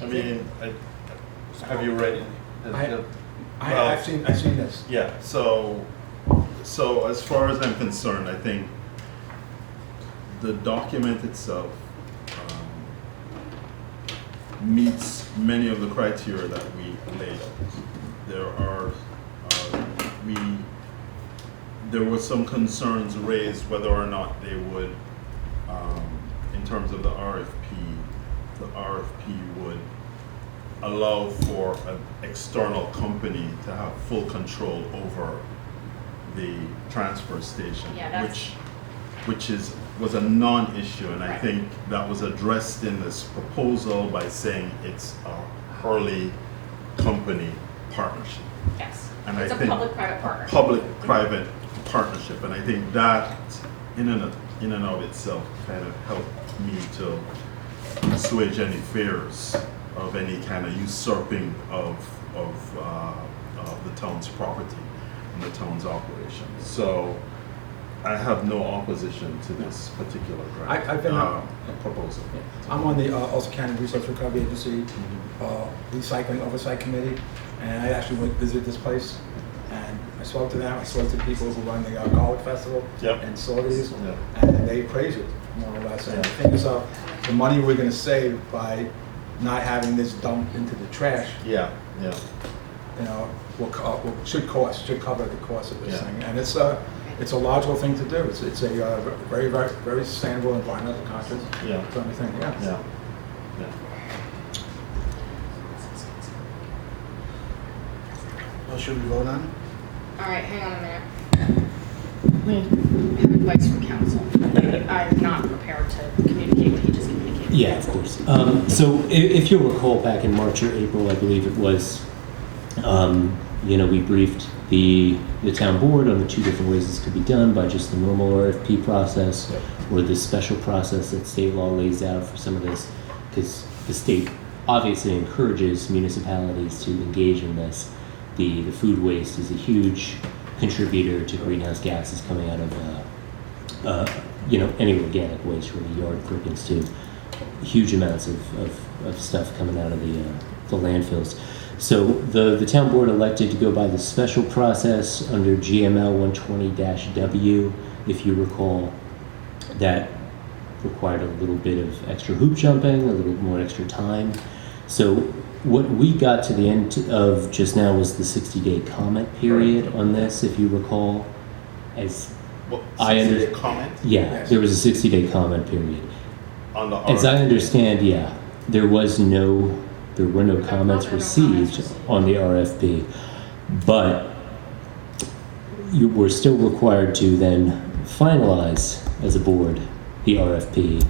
I mean, have you read it? I've seen this. Yeah, so as far as I'm concerned, I think the document itself meets many of the criteria that we laid out. There were some concerns raised whether or not they would, in terms of the RFP would allow for an external company to have full control over the transfer station, Yeah, which was a non-issue, and I Right. think that was addressed in this proposal by saying it's a Hurley company partnership. Yes, And it's I a think public-private partnership. Public-private partnership, and I think that in and of itself kind of helped me to assuage any fears of any kind of usurping of the town's property and the town's operation. So I have no opposition to this particular draft I've been proposal. I'm on the Ulster County Resource Recovery Agency Recycling Oversight Committee, and I actually went to visit this place, and I spoke to them. I spoke to people who run the Alcoholic Festival Yep. and saw these, Yep. and they praise it more or less. And the thing is, the money we're going to save by not having this dumped into the trash, Yeah. should cover the cost of this Yeah. thing. And it's a logical thing to do. It's a very, very, very sustainable, environmental conscious Yeah. kind of thing. Yeah. Yeah. Well, should we vote on it? All right, hang on a minute. We have advice from council. I'm not prepared to communicate what he just communicated. Yeah, of course. So if you'll recall, back in March or April, I believe it was, we briefed the town board on the two different ways this could be done, by just the normal RFP process or the special process that state law lays out for some of this, because the state obviously encourages municipalities to engage in this. The food waste is a huge contributor to greenhouse gases coming out of any organic waste, really yard clippings too. Huge amounts of stuff coming out of the landfills. So the town board elected to go by the special process under GML 120-W. If you recall, that required a little bit of extra hoop jumping, a little more extra time. So what we got to the end of just now was the 60-day comment period on this, if you recall. As What, I the comment yeah, there was a 60-day comment period. on the As I RFP? understand, yeah, there were no comments received on the RFP, but you were still required to then finalize as a board the RFP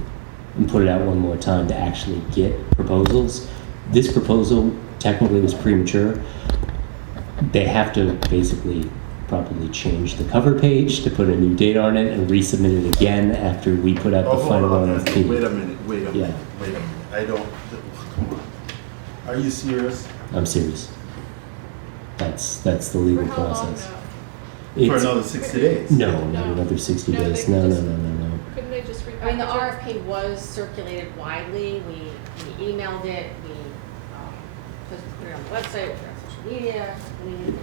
and put it out one more time to actually get proposals. This proposal technically was premature. They have to basically probably change the cover page to put a new date on it and resubmit it again after we put out the hold final on. RFP. Wait a minute. Yeah. I don't, come on. Are you serious? I'm serious. That's the legal For how long process. now? For It's, another 60 days? no, not another 60 No, they days. could No. just- Couldn't they just repackage I mean, the it? RFP was circulated widely. We emailed it. We put it on the website, put it on social media. I mean,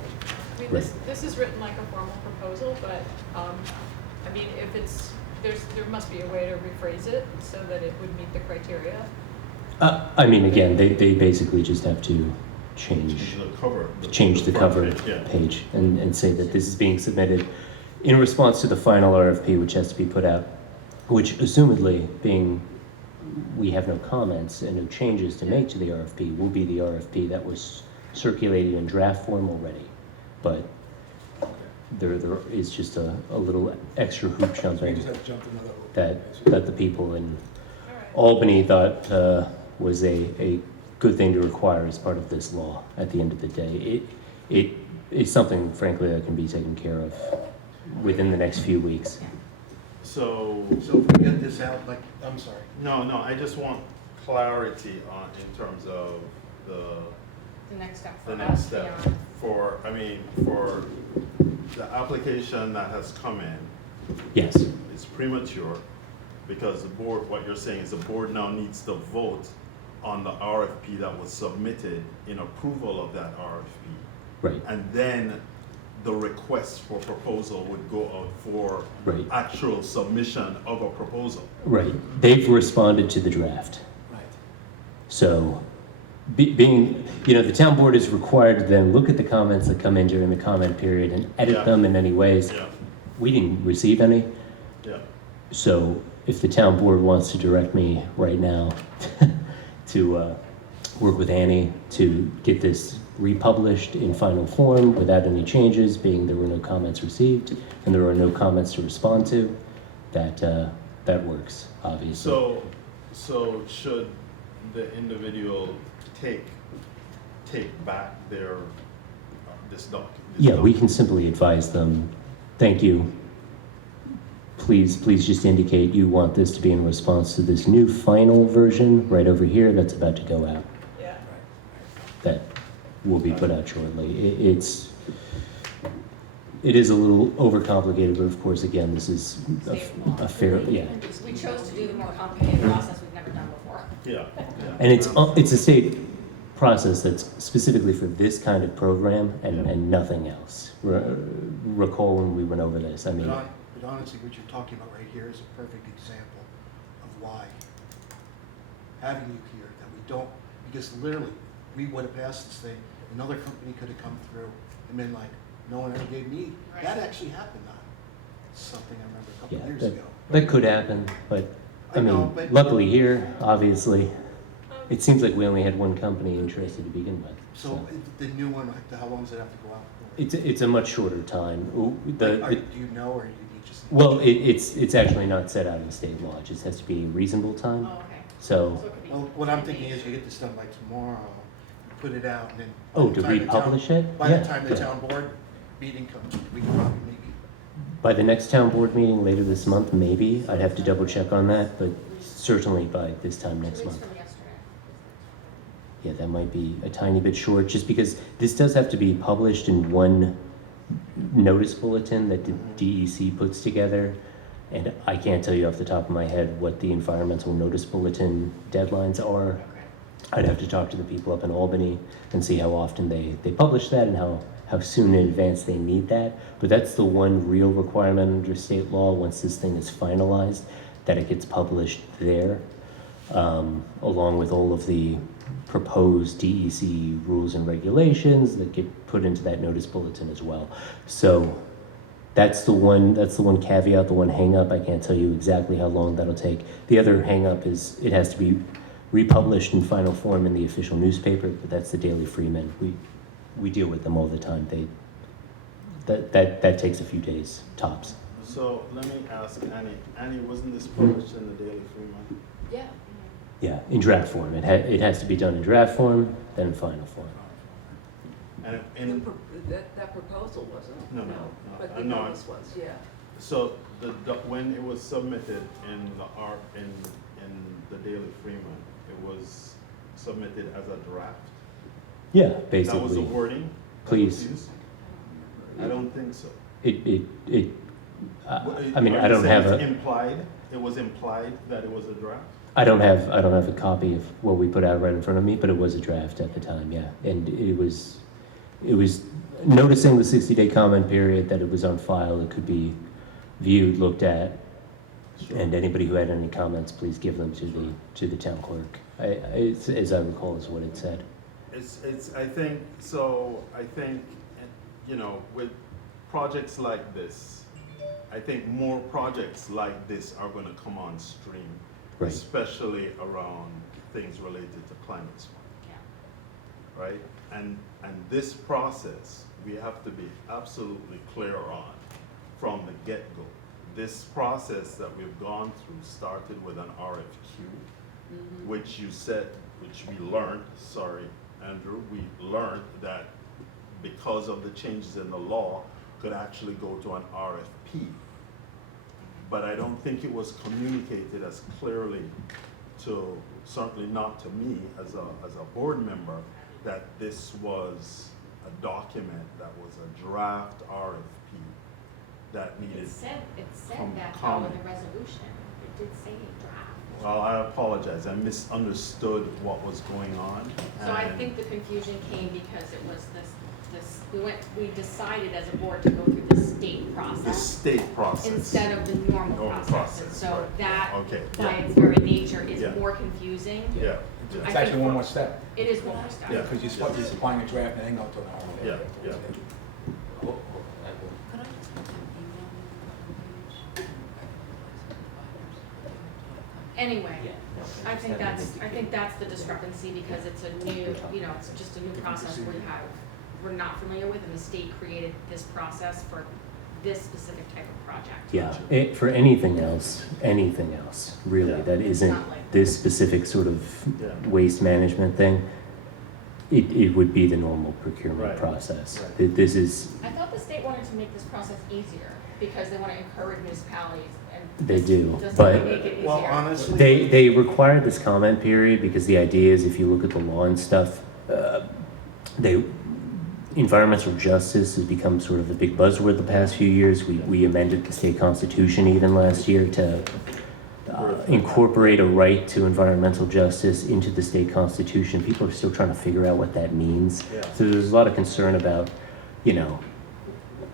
this is written like a formal proposal, but, I mean, if it's, there must be a way to rephrase it so that it would meet the criteria. I mean, again, they basically just have to change The cover. the front cover page, yeah. page and say that this is being submitted in response to the final RFP, which has to be put out, which assumedly, being we have no comments and no changes to make to the RFP, will be the RFP that was circulated in draft form already. But there is just a little extra hoop We jumping just have to jump another hoop. that the people in All right. Albany thought was a good thing to require as part of this law. At the end of the day, it's something, frankly, that can be taken care of within the next few weeks. So, So if we get this out, I'm sorry. no, I just want clarity on, in terms of The next step for the us next step. beyond. For the application that has come in, Yes, is premature because the board, what you're saying is the board now needs to vote on the RFP that was submitted in approval of that RFP. Right. And then the request for proposal would go out for Right. actual submission of a proposal. Right. They've responded to the draft. Right. So, being, the town board is required to then look at the comments that come in during the comment period and edit Yeah. them in any ways. Yeah, We didn't receive any, yeah. so if the town board wants to direct me right now to work with Annie to get this republished in final form without any changes, being there were no comments received and there are no comments to respond to, that works, obviously. So should the individual take back their, this Yeah, we document? can simply advise them, thank you. Please just indicate you want this to be in response to this new final version right over here that's about to go out. Yeah. That will be put out shortly. It is a little overcomplicated, but of course, again, this is a fair, yeah. We chose to do the more complicated process we've never done before. Yeah, yeah. And it's a state process that's specifically for this kind of program and nothing else. Recall when we went over this, I mean. But honestly, what you're talking about right here is a perfect example of why having you here, that we don't, because literally, we would have passed this thing, another company could have come through and been like, no one ever gave me, Right. that actually happened on something I remember a couple Yeah, years ago. that could happen, but, I I know, mean, but- luckily here, obviously, it seems like we only had one company interested to begin with. So the new one, like, how long does it have to go out for? It's a much shorter time. Do you know, or you just? Well, it's actually not set out in state law, it just has to be a reasonable time. Oh, okay. So, So it could be Well, what I'm 10 thinking days. is you get this done by tomorrow, you put it out, and then. Oh, by to the time the town- republish it? By Yeah, the time the good. town board meeting comes, we can probably maybe. by the next town board meeting later this month, maybe, I'd have to double check on that, but certainly by this time 2 next weeks month. from yesterday. Yeah, that might be a tiny bit short, just because this does have to be published in one notice bulletin that the DEC puts together. And I can't tell you off the top of my head what the environmental notice bulletin deadlines are. Okay. I'd have to talk to the people up in Albany and see how often they publish that and how soon in advance they need that. But that's the one real requirement under state law, once this thing is finalized, that it gets published there, along with all of the proposed DEC rules and regulations that get put into that notice bulletin as well. So that's the one caveat, the one hang up. I can't tell you exactly how long that'll take. The other hang up is it has to be republished in final form in the official newspaper, but that's the Daily Freeman. We deal with them all the time. That takes a few days tops. So let me ask Annie. Annie, wasn't this published in the Daily Freeman? Yeah. Yeah, in draft form. It has to be done in draft form, then in final form. And That proposal wasn't? No. But the No, notice was, yeah. so when it was submitted in the Daily Freeman, it was submitted as a draft? Yeah, That was the basically. wording? that was Please. used? I don't think so. I mean, I don't have It was implied that it was a draft? I don't have a copy of what we put out right in front of me, but it was a draft at the time, yeah. And it was noticing the 60-day comment period, that it was on file, it could be viewed, looked at, and anybody who had any comments, please give them to the town clerk. As I recall, is what it said. I think, with projects like this, I think more projects like this are gonna come on stream. Right. Especially around things related to climate smart, Yeah. right? And this process, we have to be absolutely clear on from the get-go. This process that we've gone through started with an RFQ, which we learned, sorry, Andrew, we learned that because of the changes in the law, could actually go to an RFP. But I don't think it was communicated as clearly to, certainly not to me as a board member, that this was a document that was a draft RFP that needed. It said that though in comment. the resolution. It did say draft. Well, I apologize. I misunderstood what was going on. So I and- think the confusion came because it was we decided as a board to go through the state The process state process. instead of the normal Normal process. process, And so right. that, Okay, by yeah. its very nature, is Yeah. more confusing. Yeah, It's I actually think one for- more step. It is one more step. Yeah. Because you're supplying a draft and then go to an RFP. yeah, yeah. Could I just have them email me the page? Anyway, Yeah, no, I think understand. that's the discrepancy because it's a new, it's just a new process we're not familiar with, and the state created this process for this specific type of project. Yeah, for anything else, really, Yeah. that isn't not like- this specific sort of Yeah. waste management thing, it would be the normal procurement Right. process. Right. This is, I thought the state wanted to make this process easier because they want to encourage municipalities and. They this do, doesn't but- make it easier. Well, honestly. they required this comment period because the idea is if you look at the law and stuff, environmental justice has become sort of the big buzzword the past few years. We amended the state constitution even last year to incorporate a right to environmental justice into the state constitution. People are still trying to figure out what that means. Yeah. So there's a lot of concern about,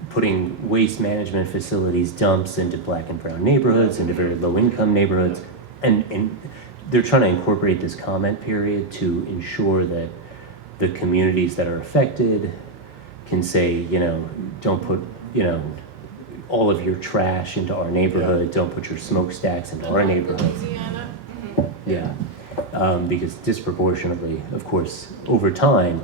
putting waste management facilities, dumps into black and brown neighborhoods, into very low income neighborhoods. And they're trying to incorporate this comment period to ensure that the communities that are affected can say, don't put, all of your trash into our neighborhood, don't put your smokestacks into our neighborhood. Louisiana. Mhm. Yeah, because disproportionately, of course, over time,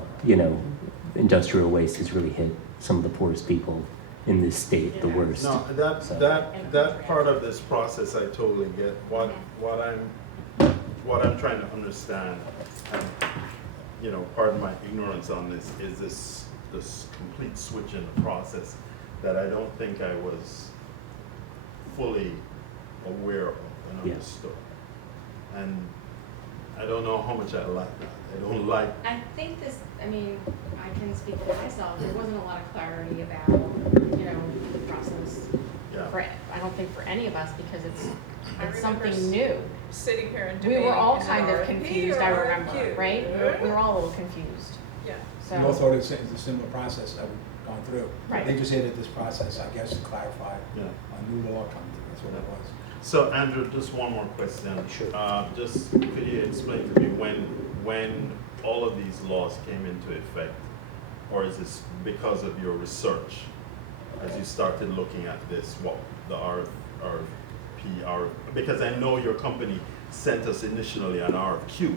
industrial waste has really hit some of the poorest people in this state the Yeah. worst. No, that part of this process I totally get. What I'm trying to understand, and pardon my ignorance on this, is this complete switch in the process that I don't think I was fully aware of and Yeah. understood. And I don't know how much I like that. I don't like. I think I can speak for myself, there wasn't a lot of clarity about, the process. Yeah. I don't think for any of us, because it's I remember something new. Sitting here and We debating. were all is it kind of RFP confused, or I remember, RFQ? right? We were all a little confused, Yeah. so. We all thought it's a similar process that we've gone through. Right. They just added this process, I guess, to clarify Yeah. a new law coming through, that's what it was. So Andrew, just one more question. Sure. Just could you explain to me when all of these laws came into effect, or is this because of your research as you started looking at this? What the RFP, because I know your company sent us initially an RFQ,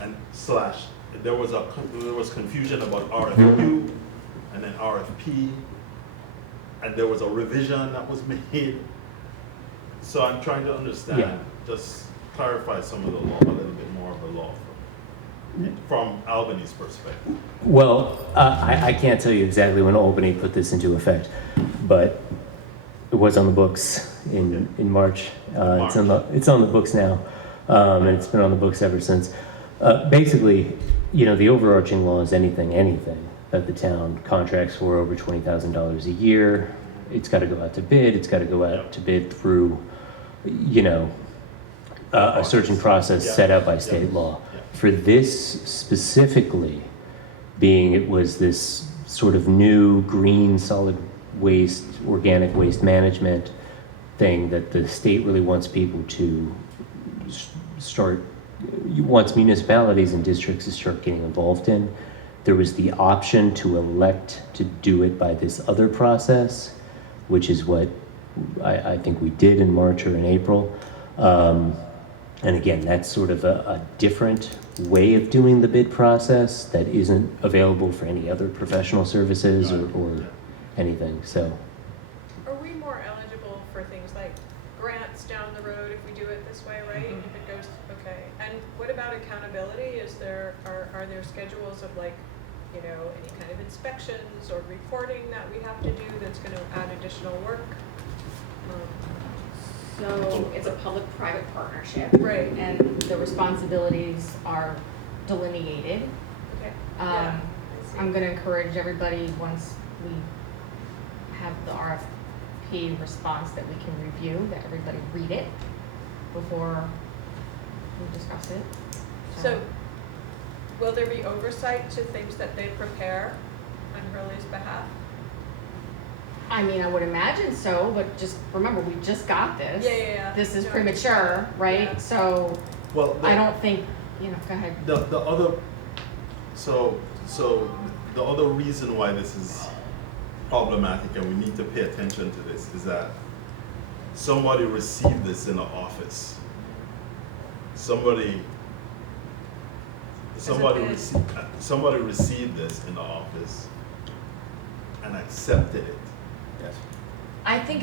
and there was confusion about RFQ and then RFP, and there was a revision that was made. So I'm trying to understand, Yeah. just clarify some of the law, a little bit more of the law from Albany's perspective. Well, I can't tell you exactly when Albany put this into effect, but it was on the books in March. It's on the books now, and it's been on the books ever since. Basically, the overarching law is anything that the town contracts for over $20,000 a year. It's got to go out to bid. It's got to go out to bid through, a searching process set out by state law. For this specifically, being it was this sort of new green solid waste, organic waste management thing that the state really wants people to wants municipalities and districts to start getting involved in. There was the option to elect to do it by this other process, which is what I think we did in March or in April. And again, that's sort of a different way of doing the bid process that isn't available for any other professional services or anything, so. Are we more eligible for things like grants down the road if we do it this way, right? Mhm. If it goes, okay. And what about accountability? Are there schedules of any kind of inspections or reporting that we have to do that's gonna add additional work? So it's a public-private partnership. Right. And the responsibilities are delineated. Okay. Yeah, I see. I'm gonna encourage everybody, once we have the RFP response that we can review, that everybody read it before we discussed it. So, will there be oversight to things that they prepare on Hurley's behalf? I mean, I would imagine so, but just remember, we just got this. Yeah. This is No, premature, right? yeah. So Well, I don't think, go ahead. the other, so the other reason why this is problematic and we need to pay attention to this is that somebody received this in the office. Somebody bid. received this in the office and accepted it. Yes. I think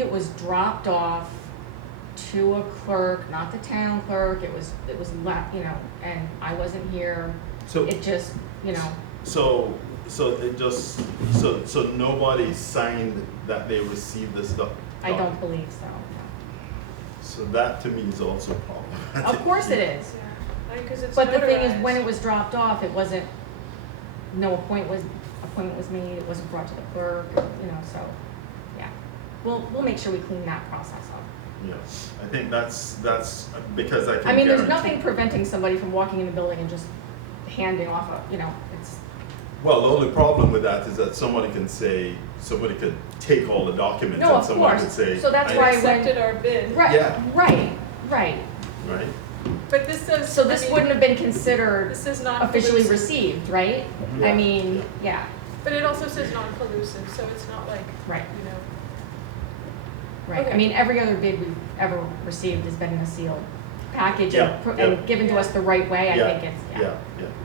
it was dropped off to a clerk, not the town clerk. It was and I wasn't here. So It just, so it just so nobody signed that they received this stuff. I don't believe so. So that to me is also problematic. Of course it is. Yeah, I mean, 'cause it's But the thing is, notarized. when it was dropped off, it wasn't, no appointment was made, it wasn't brought to the clerk, so, yeah. We'll make sure we clean that process up. Yes, I think that's because I can I mean, there's guarantee- nothing preventing somebody from walking in the building and just handing off it's, Well, the only problem with that is that somebody could take all the documents No, and of someone course. could say. So that's I why accept-" Accepted our bid. right, Yeah. right. Right? But this says. So this I mean, wouldn't have been considered This is not officially collusive. received, right? Yeah. I mean, yeah, But it also says non-collusive, so it's not like, right, right. I Okay. mean, every other bid we've ever received has been in a sealed package Yeah, yeah. and given to us the right way. I think it's, Yeah.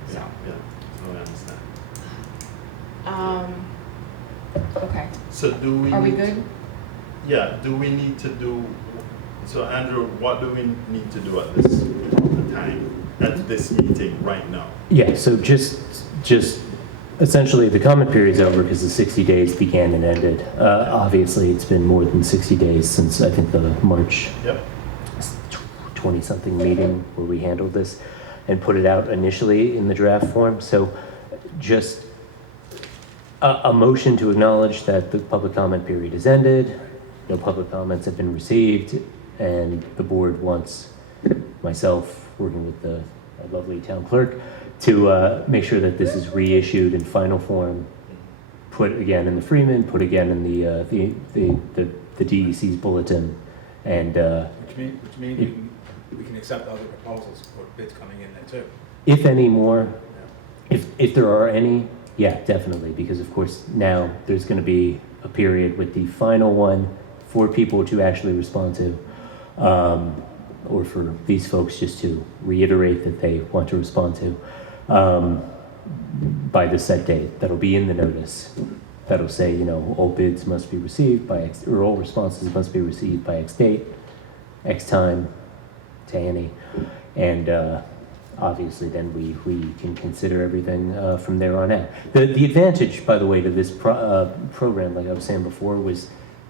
So. So I understand. Okay, So do we? are we need- good? Yeah, do we need to do, so Andrew, what do we need to do at this time, at this meeting right now? Yeah, so just essentially the comment period's over because the 60 days began and ended. Obviously, it's been more than 60 days since I think the March Yep. 20-something meeting where we handled this and put it out initially in the draft form. So just a motion to acknowledge that the public comment period has ended, no public comments have been received, and the board wants myself, working with the lovely town clerk, to make sure that this is reissued in final form, put again in the Freeman, put again in the DEC's bulletin, and Which means we can accept other proposals or bids coming in there too. if any more, if there are any, yeah, definitely, because of course now there's going to be a period with the final one for people to actually respond to, or for these folks just to reiterate that they want to respond to, by the set date. That'll be in the notice. That'll say, all bids must be received by X, or all responses must be received by X date, X time, to Annie, and obviously then we can consider everything from there on out. The advantage, by the way, to this program, like I was saying before, was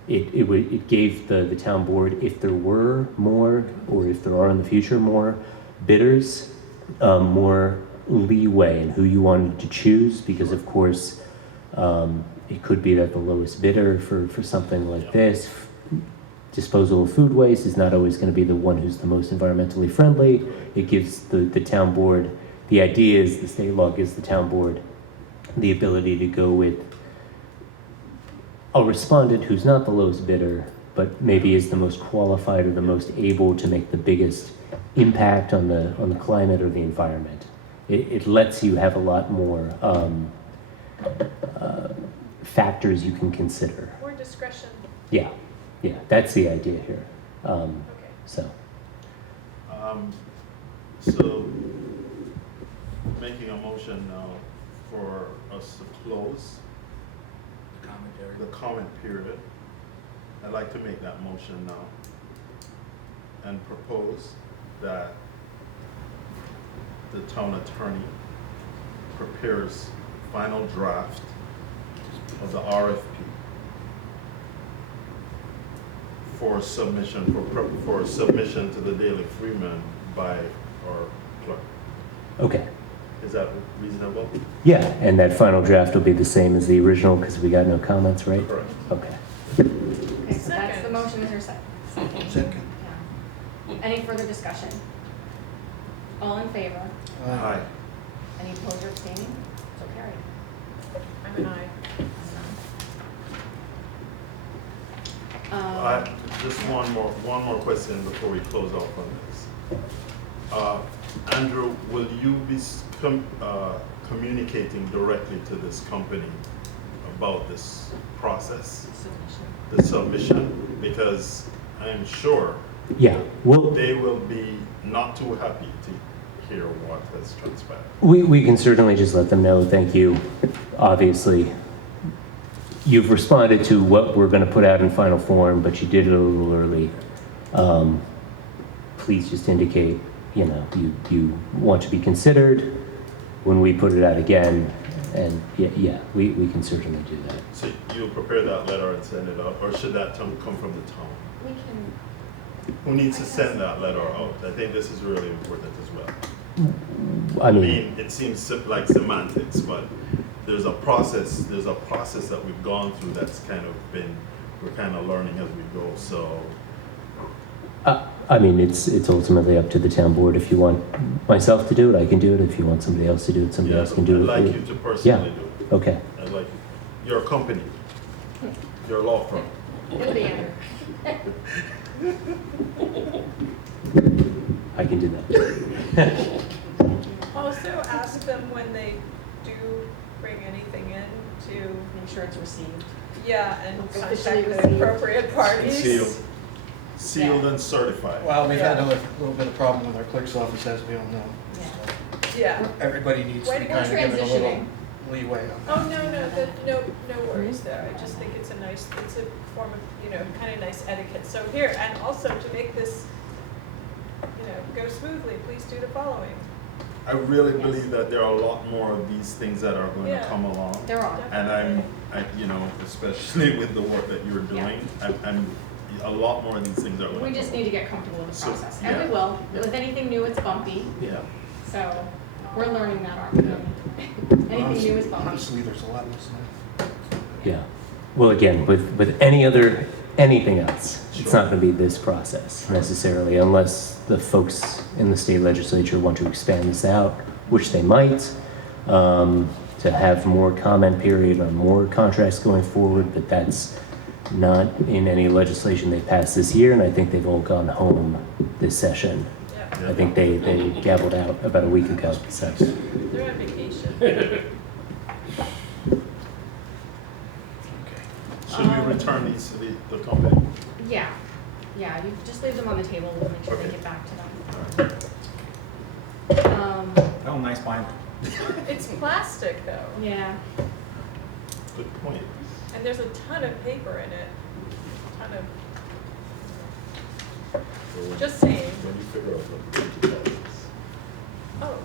it gave the town board, if there were more, or if there are in the future more bidders, more leeway in who you wanted to choose, because of course it could be that the lowest bidder for something like this, disposal of food waste, is not always going to be the one who's the most environmentally friendly. It gives the town board, the idea is the state law gives the town board the ability to go with a respondent who's not the lowest bidder, but maybe is the most qualified or the most able to make the biggest impact on the climate or the environment. It lets you have a lot more factors you can consider. More discretion. Yeah, that's the idea here. Okay. So, So, making a motion now for us to close The commentary. the comment period. I'd like to make that motion now and propose that the town attorney prepares final draft of the RFP for submission, for submission to the Daily Freeman by our clerk. okay. Is that reasonable? Yeah, and that final draft will be the same as the original because we got no comments, right? Correct. Okay. Okay, so that's the Second. motion, is there a second? Second. Yeah. Any further discussion? All in favor? Aye. Any opposed or abstaining? So carried. I'm an aye. Just one more question before we close off on this. Andrew, will you be communicating directly to this company about this process, Submission. the submission? Because I'm sure Yeah, well, they will be not too happy to hear what has transpired. we can certainly just let them know, thank you. Obviously, you've responded to what we're going to put out in final form, but you did it a little early. Please just indicate, you want to be considered when we put it out again. And yeah, we can certainly do that. So you'll prepare that letter and send it out, or should that come from the town? We can, Who needs to send that letter out? I think this is really important as well. I I mean, mean, it seems like semantics, but there's a process that we've gone through that's we're kind of learning as we go, so. I mean, it's ultimately up to the town board. If you want myself to do it, I can do it. If you want somebody else to do it, somebody else can do it. I'd like you to personally do it. Okay. I'd like your company, your law firm. it'll be Andrew. I can do that. Also ask them when they do bring anything in to, Make sure it's received. yeah, and Officially contact the received. appropriate parties. Sealed and certified. Well, we've had Yeah. a little bit of problem with our clerk's office, as we all know. Yeah. So Yeah. everybody needs to We're be kind of given a little transitioning. leeway on Oh, that. no worries there. I just think it's a form of, kind of nice etiquette. So here, and also to make this, go smoothly, please do the following. I really believe that there are a lot more of these things that are going to Yeah. come along. There are. And especially with the work that you're doing, I'm a lot more of these things are going to We just need to get comfortable with the So, process, yeah. and we will. Yeah. With anything new, it's bumpy, Yeah. so we're learning that, aren't we? Anything new is bumpy. Honestly, there's a lot less now. Yeah. Well, again, with anything else, it's not going to be this process necessarily, unless the folks in the state legislature want to expand this out, which they might, to have more comment period on more contracts going forward, but that's not in any legislation they passed this year, and I think they've all gone home this session. Yeah, I think they gavelled out about a week ago, so. they're on vacation. Should we return these to the company? Yeah, you just leave them on the table, we'll make sure they Okay. get back to All them. right. Oh, nice binder. It's plastic though, Yeah, Good point. and there's a ton of paper in it. Just saying. When you figure out what the budget is. Oh,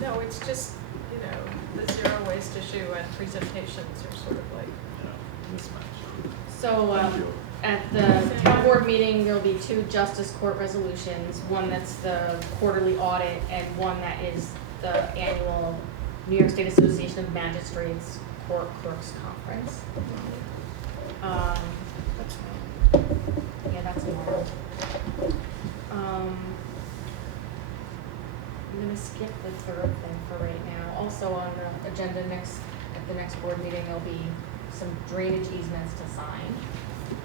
no, it's just, the zero waste issue and presentations are sort of like, Mismatch. so, Thank you. at the town board meeting, there'll be 2 justice court resolutions, one that's the quarterly audit, and one that is the annual New York State Association of Magistrates Court Clerks Conference. That's not. Yeah, that's normal. I'm gonna skip the third thing for right now. Also on the agenda at the next board meeting, there'll be some drainage easements to sign,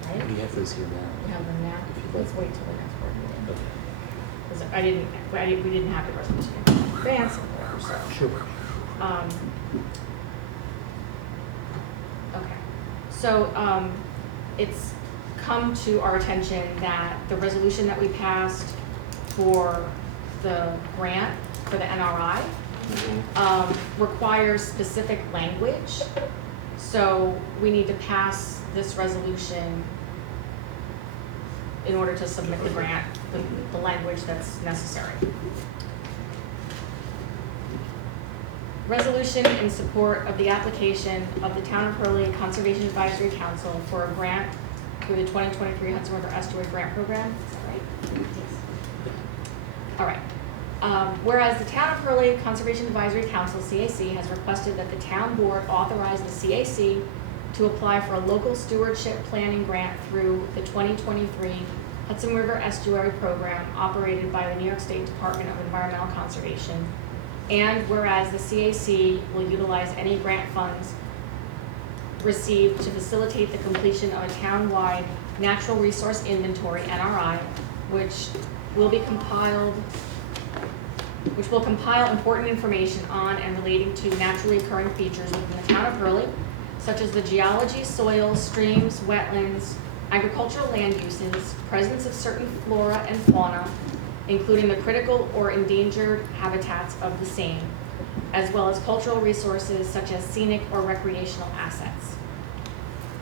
right? We have those here now. We have them now. Let's wait till the next board meeting. Okay. Because we didn't have the resolution in advance of there, so. Sure. Okay, so, it's come to our attention that the resolution that we passed for the grant for the NRI, requires specific language. So we need to pass this resolution in order to submit the grant, the language that's necessary. Resolution in support of the application of the Town of Hurley Conservation Advisory Council for a grant through the 2023 Hudson River Estuary Grant Program. Is that right? Yes. All right. Whereas the Town of Hurley Conservation Advisory Council, CAC, has requested that the town board authorize the CAC to apply for a local stewardship planning grant through the 2023 Hudson River Estuary Program operated by the New York State Department of Environmental Conservation. And whereas the CAC will utilize any grant funds received to facilitate the completion of a town-wide natural resource inventory, NRI, which will compile important information on and relating to naturally occurring features within the town of Hurley, such as the geology, soils, streams, wetlands, agricultural land uses, presence of certain flora and fauna, including the critical or endangered habitats of the same, as well as cultural resources such as scenic or recreational assets.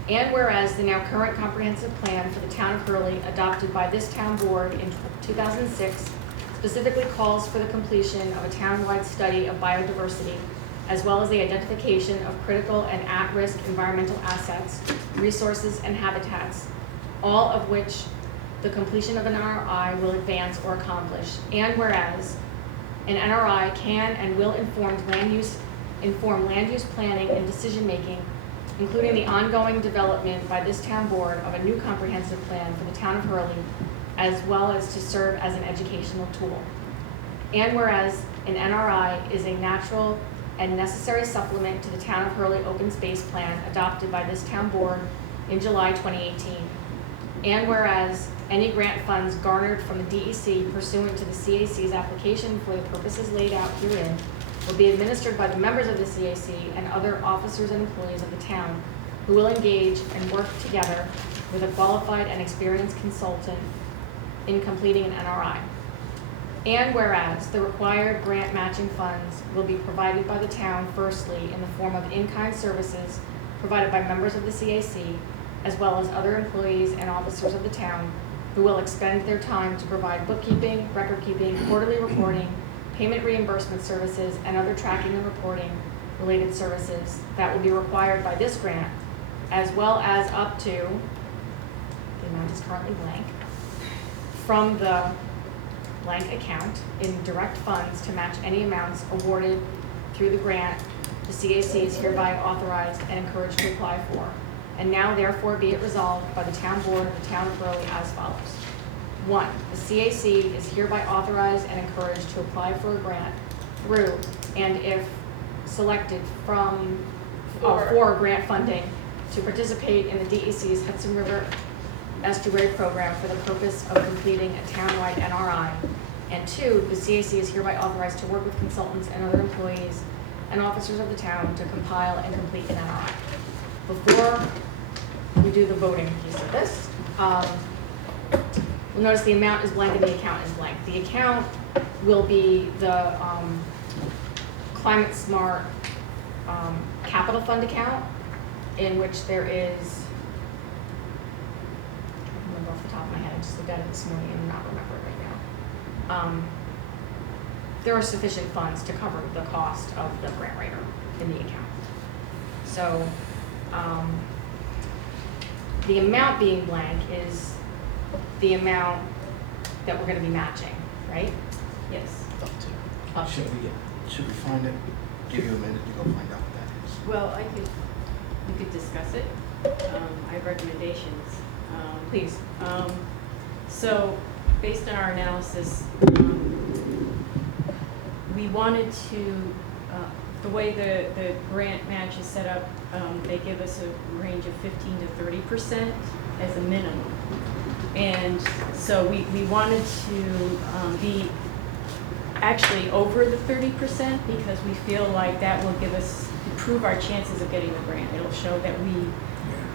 And whereas the now current comprehensive plan for the town of Hurley, adopted by this town board in 2006, specifically calls for the completion of a town-wide study of biodiversity, as well as the identification of critical and at-risk environmental assets, resources, and habitats, all of which the completion of an NRI will advance or accomplish. And whereas an NRI can and will inform land use planning and decision-making, including the ongoing development by this town board of a new comprehensive plan for the town of Hurley, as well as to serve as an educational tool. And whereas an NRI is a natural and necessary supplement to the town of Hurley open space plan adopted by this town board in July 2018. And whereas any grant funds garnered from the DEC pursuant to the CAC's application for the purposes laid out herein will be administered by the members of the CAC and other officers and employees of the town who will engage and work together with a qualified and experienced consultant in completing an NRI. And whereas the required grant matching funds will be provided by the town firstly in the form of in-kind services provided by members of the CAC, as well as other employees and officers of the town who will expend their time to provide bookkeeping, record keeping, quarterly reporting, payment reimbursement services, and other tracking and reporting related services that will be required by this grant, as well as up to, the amount is currently blank, from the blank account in direct funds to match any amounts awarded through the grant, the CAC is hereby authorized and encouraged to apply for. And now therefore be it resolved by the town board of the town of Hurley as follows. 1, the CAC is hereby authorized and encouraged to apply for a grant through, and if selected from, for grant funding, to participate in the DEC's Hudson River Estuary Program for the purpose of completing a town-wide NRI. And 2, the CAC is hereby authorized to work with consultants and other employees and officers of the town to compile and complete an NRI. Before we do the voting piece of this, you'll notice the amount is blank and the account is blank. The account will be the Climate Smart Capital Fund account, in which there is, I don't remember off the top of my head, I just looked at it this morning and not remember it right now. There are sufficient funds to cover the cost of the grant writer in the account. So the amount being blank is the amount that we're going to be matching, right? Yes. Up to. Should we find it? Give you a minute to go find out what that is. Well, we could discuss it. I have recommendations. Please. So, based on our analysis, we wanted to, the way the grant match is set up, they give us a range of 15 to 30% as a minimum. And so we wanted to be actually over the 30% because we feel like that will improve our chances of getting the grant. It'll show that we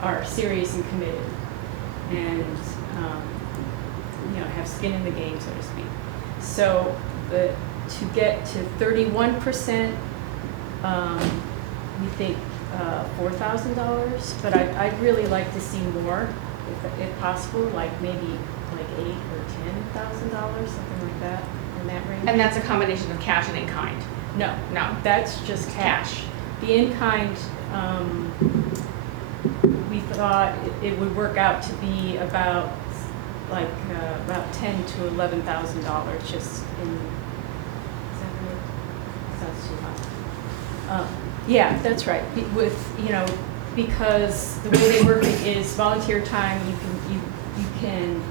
are serious and committed and have skin in the game, so to speak. So to get to 31%, we think $4,000, but I'd really like to see more, if possible, like maybe like $8,000 or $10,000, something like that, in that range. And that's a combination of cash and in kind. No, No. that's just cash. The in kind, we thought it would work out to be about $10,000 to $11,000 just in. Is that right? Sounds too high. Yeah, that's right. Because the way they work it is volunteer time. You can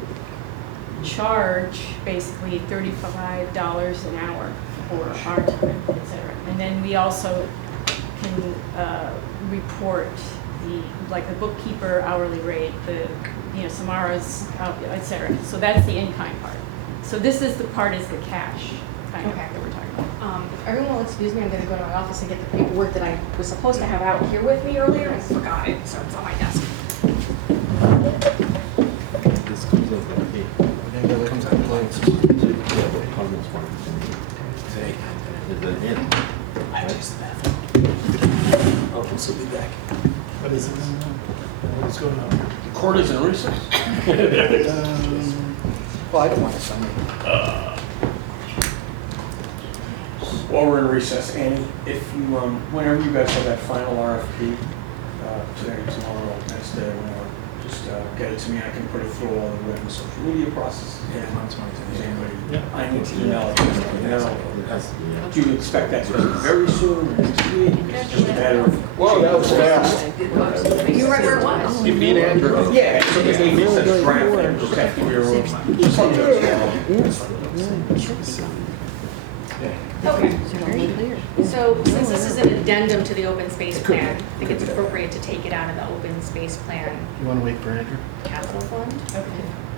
charge basically $35 an hour for our time, et cetera. And then we also can report the bookkeeper hourly rate, Samara's, et cetera. So that's the in-kind part. So this is the part is the cash kind of Okay. that we're talking about. If everyone will excuse me, I'm gonna go to my office and get the paperwork that I was supposed to have out here with me earlier. I forgot it, so it's on my desk. This comes out of the Whenever it comes out of plans. yeah, but comments one. Say, Is it in? I just the bathroom. Oh, this will be back. What is this? What is going on? The court is in recess. Well, I don't want to sign it. While we're in recess, Annie, if you, whenever you guys have that final RFP, today, tomorrow, next day, whenever, just get it to me, I can put it through all the written social media processes. Yeah, month's money's Does in anybody, Yeah. I need to email it, do you expect that to be very soon, or next week? It's just a matter of. Whoa, that was fast. You were right where it was. You need Andrew. Yeah, it's just it says draft, and just have to be just let me know tomorrow. Okay. So since this is an addendum to the open space plan, I think it's appropriate to take it out of the open space plan You want to wait for Andrew? capital fund. Okay.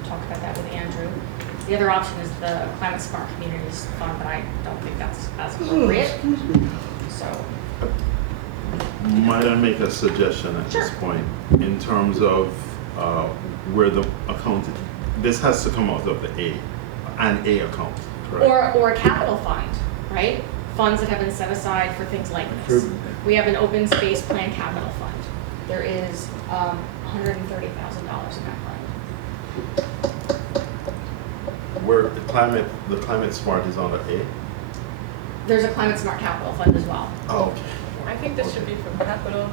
Talk about that with Andrew. The other option is the Climate Smart Communities Fund, but I don't think that's as appropriate. So, Might I make a suggestion at this Sure. point in terms of where the account, this has to come out of the an A account, correct? or a capital fund, right? Funds that have been set aside for things like this. We have an open space plan capital fund. There is $130,000 in that fund. Where the climate smart is on A? There's a Climate Smart capital fund as well. Oh, okay. I think this should be from capital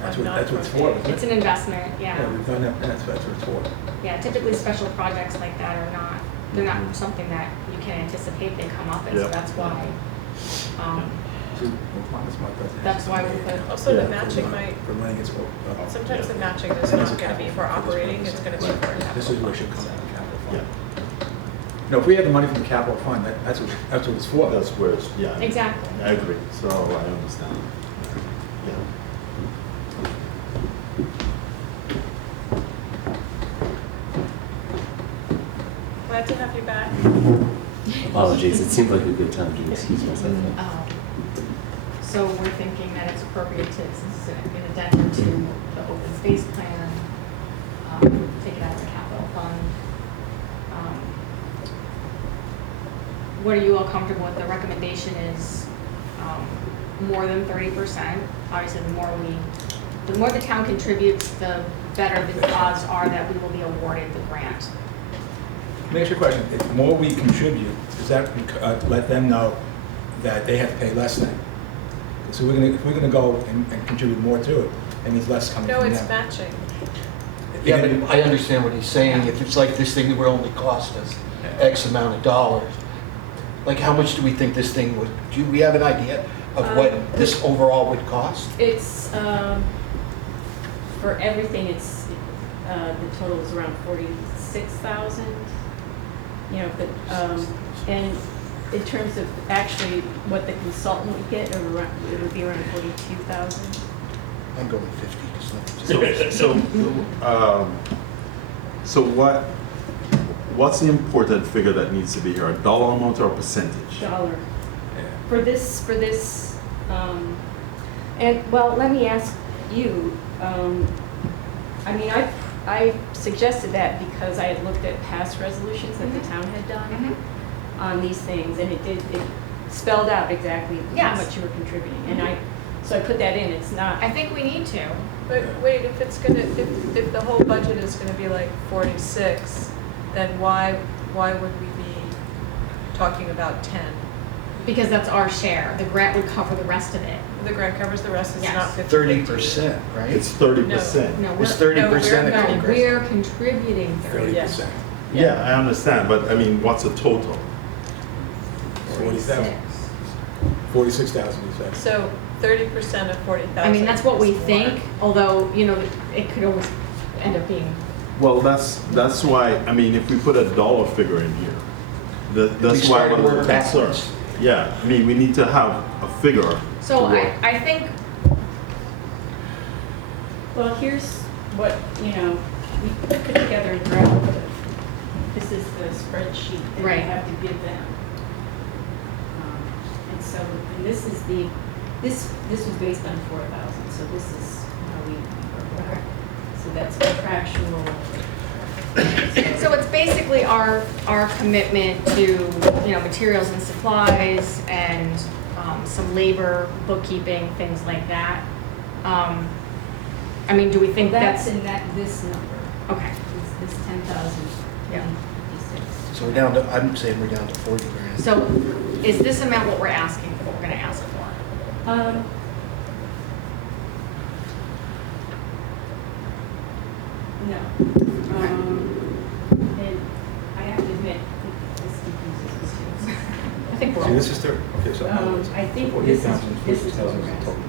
That's fund, not what from it's for, isn't It's it? an investment, Yeah, yeah. we've done that, that's what it's for. Yeah, typically special projects like that are not, they're not something that you can anticipate they come up, and so Yeah. that's why, That's why we put, Also, the Yeah. matching might, For running its own. sometimes the matching is not gonna be for operating, it's gonna be for capital. This is where it should come out of the capital Yeah, fund. No, if we have the money from the capital fund, that's what it's for. that's where it's, yeah. exactly. I agree, so I understand. Yeah. Glad to have you back. Apologies, it seemed like a good time to excuse myself. So we're thinking that it's appropriate to, since it's an addendum to the open space plan, take it out of the capital fund. What are you all comfortable with? The recommendation is more than 30%. Obviously, the more the town contributes, the better the odds are that we will be awarded the grant. Let me ask you a question. If more we contribute, does that let them know that they have to pay less then? So if we're gonna go and contribute more to it, that means less coming No, from it's them. matching. Yeah, but I understand what he's saying. If it's like this thing would only cost us X amount of dollars, like how much do we think this thing would, do we have an idea of what this overall would cost? It's, for everything, it's, the total is around 46,000. You know, but, and in terms of actually what the consultant would get, it would be around 42,000. I'm going 50. So what's the important figure that needs to be here? A dollar amount or a percentage? Dollar. Yeah. For this, and, well, let me ask you, I mean, I suggested that because I had looked at past resolutions that the town had done on these things, and it spelled out exactly how Yes. much you were contributing, and so I put that in, it's not. I think we need to. But wait, if it's gonna, if the whole budget is gonna be like 46, then why would we be talking about 10? Because that's our share. The grant would cover the rest of it. The grant covers the rest, it's Yes. not 50/50. 30%, right? It's 30%. No, It's we're, 30% no, of no, we're contributing 30. 30%. Yeah, I understand, but I mean, what's the total? 40,000. 46,000, you said. So 30% of 40,000. I mean, that's what we is think, although, you know, it could always end up being Well, that's why, I mean, if we put a dollar figure in here, that's We why started I'm a little work concerned. backwards. Yeah, I mean, we need to have a figure. So to work. I think, Well, here's what, we put together a draft. This is the spreadsheet that we Right. have to give them. And so, and this is this was based on 4,000, so this is how we work it. So that's contractual. so it's basically our commitment to, materials and supplies and some labor, bookkeeping, things like that. I mean, do we think That's that's, in this number, okay, this 10,000. Yeah. So we're down to, I'm saying we're down to 40 grand. so is this amount what we're asking, what we're gonna ask for? No. And I have to admit, this confuses me too. I think we're See, all, this is okay, so. I think Forty-eight this thousand, is is what total we're grant. asking.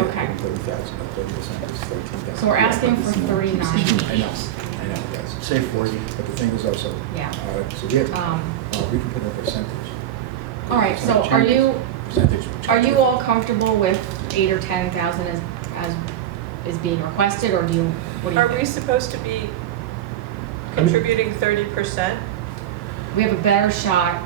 Okay. 30,000, 30% is 13,000. So we're asking for 39. I know, yes. Say 40. But the thing is also, Yeah. so we have, Um, we can put a percentage. all right, so Percentage are changes. you, Percentage are changes. you all comfortable with 8 or 10,000 as is being requested, or do you, what do you Are think? we supposed to be contributing 30%? We have a better shot,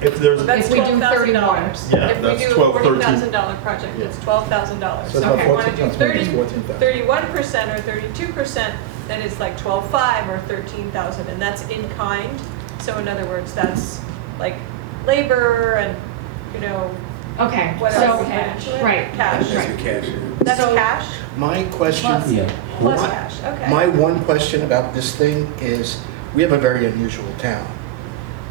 If there's, That's we do $12,000. 31. Yeah, If that's we do a 12, 13. $40,000 project, it's $12,000. So it's So about if we want to 14,000, do it's 14,000. 31% or 32%, then it's like 12,500 or 13,000, and that's in kind. So in other words, that's like labor and, okay, what so, else? Cash. right, Cash. That's your cash. That's So- cash My question, Yeah. plus My- cash, okay. my one question about this thing is, we have a very unusual town.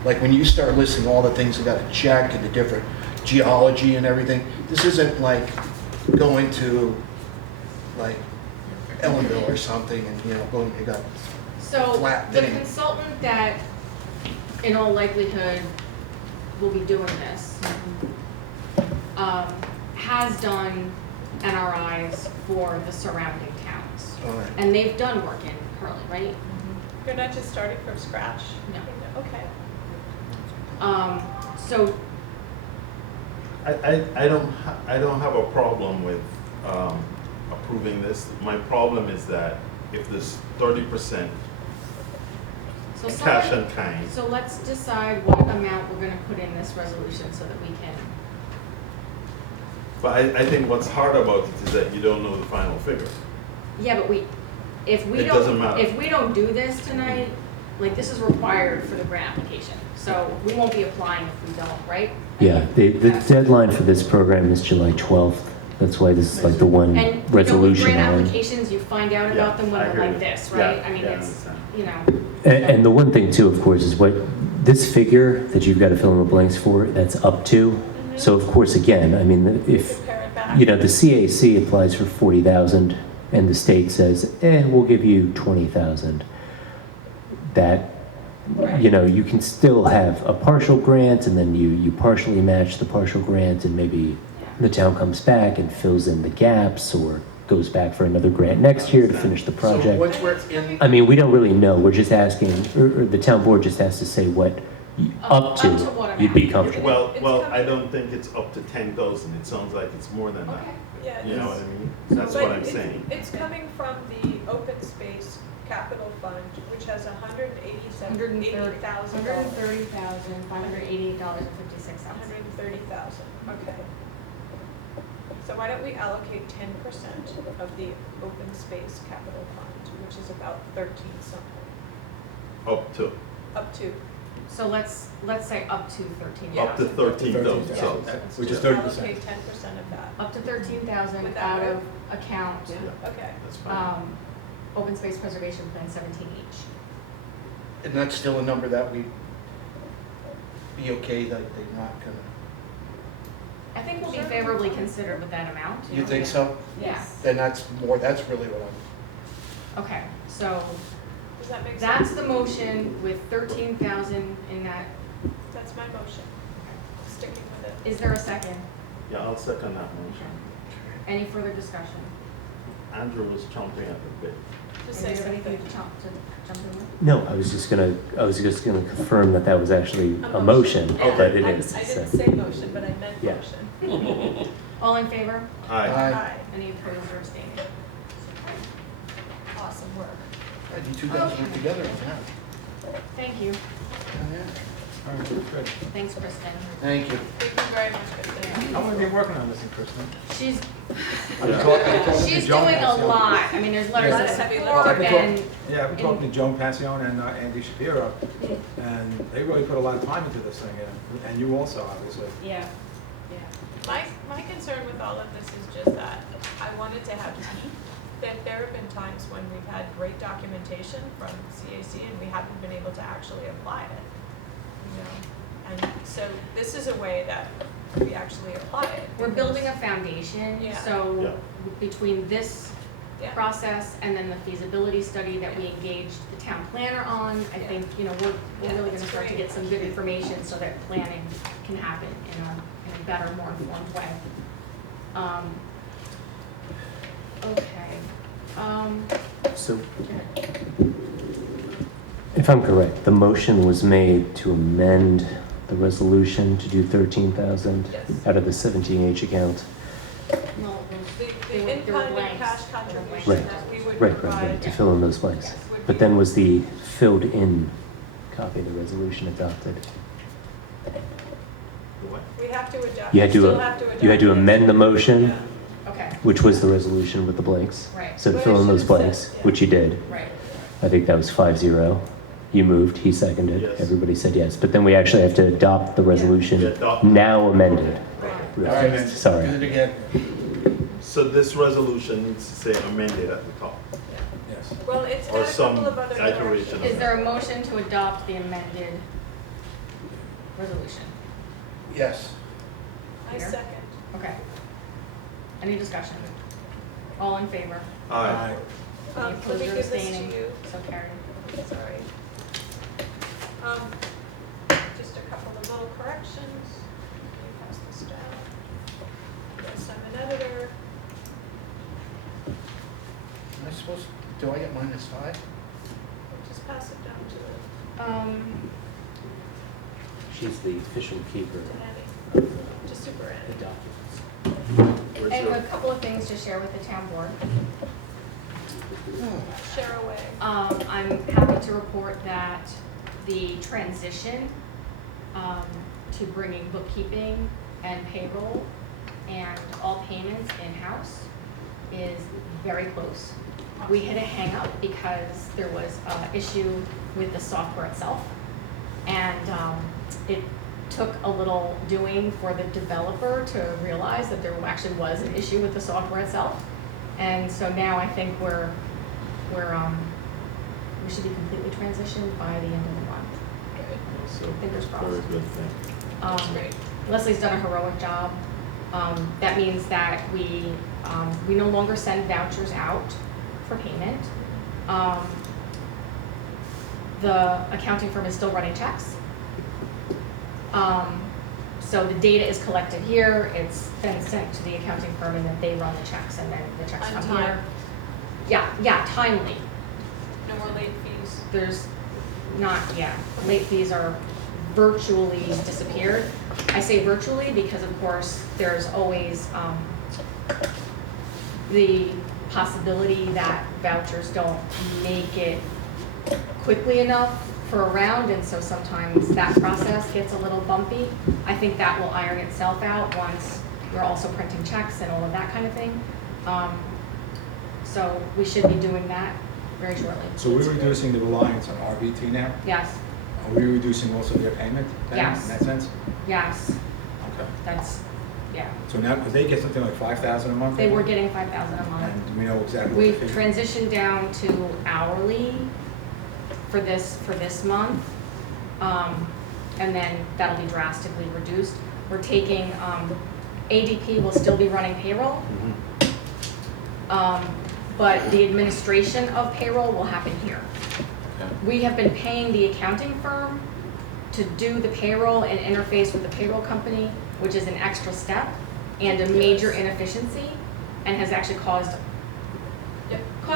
Like when you start listing all the things you gotta check and the different geology and everything, this isn't like going to like Ellenville or something and, boom, you got, so Flat the thing. consultant that in all likelihood will be doing this, has done NRIs for the surrounding towns. all right. And they've done work in Hurley, right? You're not just starting from scratch? No. Okay. So, I don't have a problem with approving this. My problem is that if there's 30% so cash someone, and kind, so let's decide what amount we're gonna put in this resolution so that we can, but I think what's hard about it is that you don't know the final figure. yeah, but if we It doesn't don't, matter. if we don't do this tonight, like, this is required for the grant application. So we won't be applying if we don't, right? Yeah, the deadline for this program is July 12th. That's why this is like the one And, resolution with grant on. applications, you find out about them when I they're agree like with this, you. right? Yeah, I mean, yeah, I it's, understand. And the one thing too, of course, is what this figure that you've got to fill in the blanks for, that's up to. So of course, again, I mean, if, Compare it back. the CAC applies for 40,000 and the state says, we'll give you 20,000. That, you can still have a partial grant and then you partially match the partial grant and maybe the town comes back and fills in the gaps or goes back for another grant next year to finish the So project. once we're in, I mean, we don't really know. We're just asking, or the town board just has to say what up to what you'd be amount? comfortable. Well, I don't think it's up to 10,000. It sounds like it's more than that. Okay. Yeah, You know what it's- I mean? That's But what I'm it's- saying. It's coming from the open space capital fund, which has $130,000. $130,588.56. $130,000, okay. So why don't we allocate 10% of the open space capital fund, which is about 13 something, Up to So let's say up to 13,000. Yeah. up to 13,000. So Which is So 30%. allocate 10% of that, Up to 13,000 Would that out work? of account, okay. that's fine. open space preservation plan 17 each. and that's still a number that we be okay, that they're not gonna, I think we'll be favorably considered with that amount. you think so? Yes. Then that's really what I'm, Okay, so Does that make sense? that's the motion with 13,000 in that. That's my motion, sticking with it. Is there a second? Yeah, I'll second that motion. Any further discussion? Andrew was chomping at the bit. to say Anybody something. to jump in with? No, I was just gonna confirm that was actually A a motion, Yeah, but it I is. I so. didn't say motion, but I meant Yeah. motion. All in favor? Aye. Aye. Any opposed or abstaining? Awesome work. Right, you two guys work together on that. Thank you. Oh, yeah. All right, good. Thanks, Kristen. Thank you. Thank you very much, Kristen. How long have you been working on this, Kristen? She's, I've been talking to she's Joan doing a Passion. lot. I mean, there's letters Lot of of heavy support lifting. and, Yeah, I've been talking to Joan Passion and Andy Shapiro, and they really put a lot of time into this thing, and you also, obviously. Yeah, yeah. My concern with all of this is just that I wanted to have teeth, that there have been times when we've had great documentation from CAC and we haven't been able to actually apply it, you know? And so this is a way that we actually apply it. we're building a foundation, Yeah. so Yeah. between this Yeah. process and then the feasibility study that we engaged the town planner on, I Yeah. think, you know, we're Yeah, really that's gonna start to great. get some good information so that planning can happen in a better, more informed way. Okay, So, if I'm correct, the motion was made to amend the resolution to do 13,000 Yes. out of the 17H account. well, The They were in-kind blanks. and cash They were contribution Right. that we would Right, provide. to fill in those blanks. Yes, would But be- then was the filled-in copy of the resolution adopted? What? We have to adopt, You we had to, still have to adopt. you had to it. amend the motion, Yeah. okay, which was the resolution with the blanks. right, So to What fill I in those should've said, blanks, yeah. which you did, right. I think that was 5-0. You moved, he seconded, Yes. everybody said yes. But then we actually have to adopt the resolution, Yeah, adopt. now amended. Right. All right, man. Sorry. Do it again. So this resolution needs to say amended at the top. Yes. Well, it's Or got a some couple of other iteration corrections. Is there a motion to adopt the amended resolution? Yes. I Here? second. Okay. Any discussion? All in favor? Aye. Any Let opposed me or give this to abstaining? you. So carried. Sorry. Just a couple of little corrections. Let me pass this down. Yes, I'm an editor. Am I supposed, do I get -5? I'll just pass it down to She's the official keeper Annie, to Super of Annie. the documents. Where's And your- a couple of things to share with the town board. Share away. I'm happy to report that the transition to bringing bookkeeping and payroll and all payments in-house is very close. We hit a hang-up because there was an issue with the software itself. And it took a little doing for the developer to realize that there actually was an issue with the software itself. And so now I think we should be completely transitioned by the end of the month. So, Fingers crossed. very good thing. That's great. Leslie's done a heroic job. That means that we no longer send vouchers out for payment. The accounting firm is still running checks. So the data is collected here, it's then sent to the accounting firm and then they run the checks and then the checks On come time. here. Yeah, timely. No more late fees. There's not, late fees are virtually disappeared. I say virtually because of course, there's always, the possibility that vouchers don't make it quickly enough for a round, and so sometimes that process gets a little bumpy. I think that will iron itself out once we're also printing checks and all of that kind of thing. So we should be doing that very shortly. So we're reducing the reliance on RBT now? Yes, Are we reducing also their payment then, Yes. in that sense? yes, Okay. that's, yeah. So now, because they get something like 5,000 a month? They were getting 5,000 a month. And we know exactly what We've the fee. transitioned down to hourly for this month. And then that'll be drastically reduced. We're taking, ADP will still be running payroll. But the administration of payroll will happen here. Okay. We have been paying the accounting firm to do the payroll and interface with the payroll company, which is an extra step and a major inefficiency and has actually caused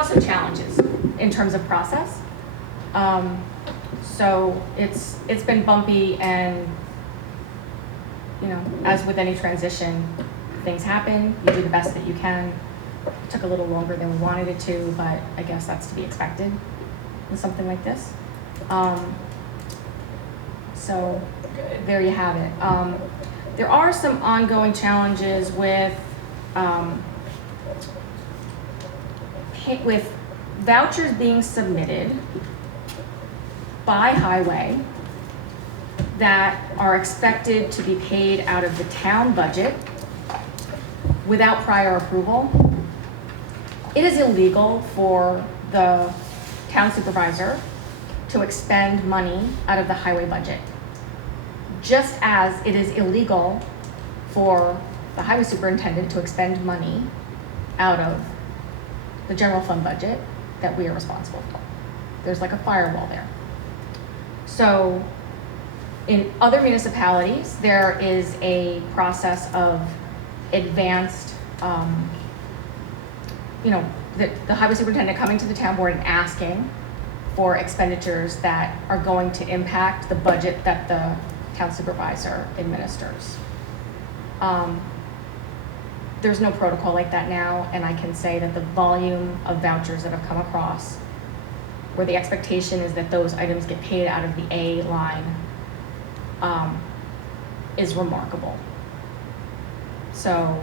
some challenges. in terms of process. So it's been bumpy, and, you know, as with any transition, things happen, you do the best that you can. It took a little longer than we wanted it to, but I guess that's to be expected in something like this. So there you have it. There are some ongoing challenges with vouchers being submitted by highway that are expected to be paid out of the town budget without prior approval. It is illegal for the town supervisor to expend money out of the highway budget, just as it is illegal for the highway superintendent to expend money out of the general fund budget that we are responsible for. There's like a firewall there. So in other municipalities, there is a process of advanced, the highway superintendent coming to the town board and asking for expenditures that are going to impact the budget that the town supervisor administers. There's no protocol like that now, and I can say that the volume of vouchers that have come across where the expectation is that those items get paid out of the A line is remarkable. So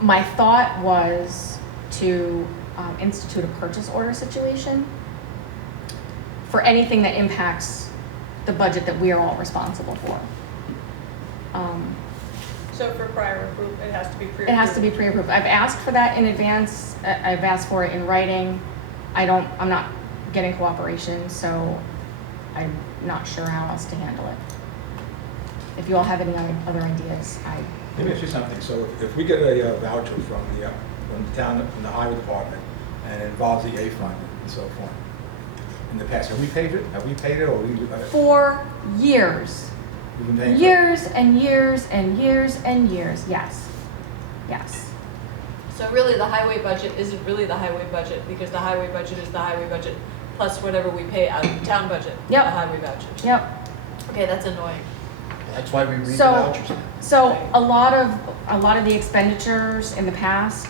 my thought was to institute a purchase order situation for anything that impacts the budget that we are all responsible for. So for prior approval, it has to be pre-approved? It has to be pre-approved. I've asked for that in advance. I've asked for it in writing. I'm not getting cooperation, so I'm not sure how else to handle it. If you all have any other ideas, Let me ask you something. So if we get a voucher from the town, from the highway department, and it involves the A fund and so forth, in the past, have we paid it? Or for years. we've been paying for it? Years and years and years and years, yes. Yes. So really, the highway budget isn't really the highway budget, because the highway budget is the highway budget plus whatever we pay out of the town budget for the Yep. highway vouchers. Yep. Okay, that's annoying. That's why we read the So- vouchers now. So a lot of the expenditures in the past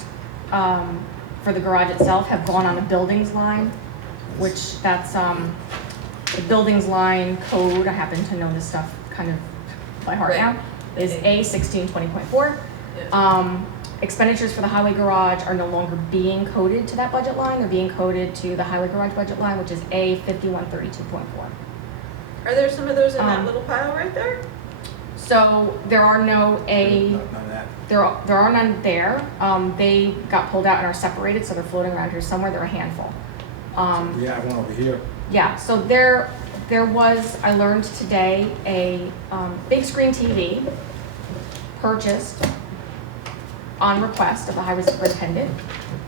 for the garage itself have gone on the buildings line, which that's the buildings line code. I happen to know this stuff kind of by heart Right. now. Is A1620.4. Yeah. Expenditures for the highway garage are no longer being coded to that budget line. They're being coded to the highway garage budget line, which is A5132.4. Are there some of those in that Um, little pile right there? So there are no None of that. There are none there. They got pulled out and are separated, so they're floating around here somewhere. They're a handful. We have one over here. Yeah, so there was, I learned today, a big screen TV purchased on request of the highway superintendent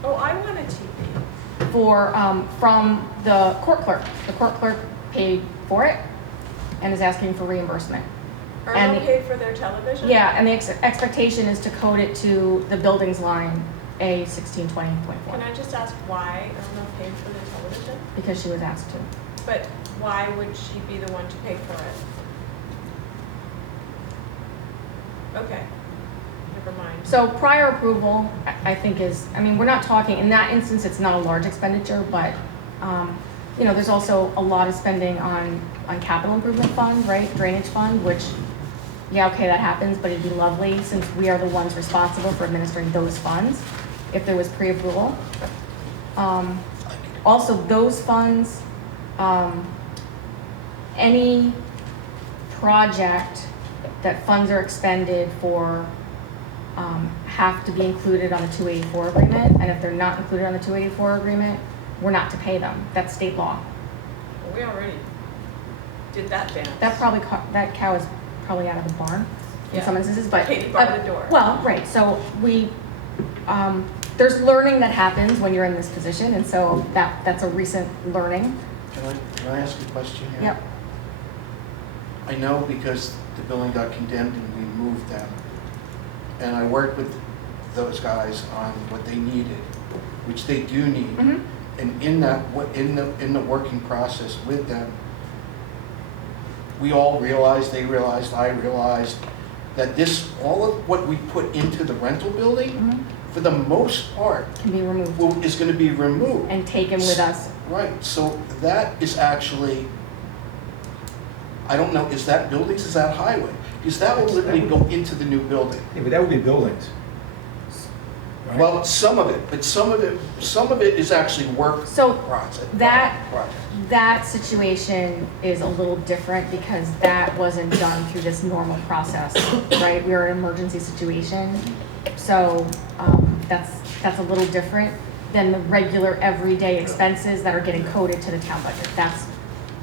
Oh, I want a TV. from the court clerk. The court clerk paid for it and is asking for reimbursement. Are And they the- paid for their television? Yeah, and the expectation is to code it to the buildings line, A1620.4, Can I just ask why Irma paid for the television? because she was asked to. But why would she be the one to pay for it? Okay, never mind. So prior approval, I think we're not talking, in that instance, it's not a large expenditure, but, there's also a lot of spending on capital improvement fund, right, drainage fund, which, yeah, okay, that happens, but it'd be lovely, since we are the ones responsible for administering those funds, if there was pre-approval. Also, those funds, any project that funds are expended for have to be included on the 284 agreement, and if they're not included on the 284 agreement, we're not to pay them. That's state law. Well, we already did that dance. That cow is probably out of the barn in Yeah. some instances, but. Katie barred the door. Well, right, so there's learning that happens when you're in this position, and so that's a recent learning. Can I ask a question here? Yep. I know because the building got condemned and we moved them, and I worked with those guys on what they needed. which they do need. Mhm. And in that, in the working process with them, we all realized, they realized, I realized, that this, all of what we put into the rental building, Mhm. for the most part, Can be removed is gonna be removed. and taken with us. Right, so that is actually, I don't know, is that buildings, is that highway? Because that will literally go into the new building. Yeah, but that would be buildings. Right? Well, some of it, but some of it is actually work So project. that, project. that situation is a little different because that wasn't done through this normal process, right? We were in an emergency situation. So that's a little different than the regular everyday expenses that are getting coded to the town budget. That's,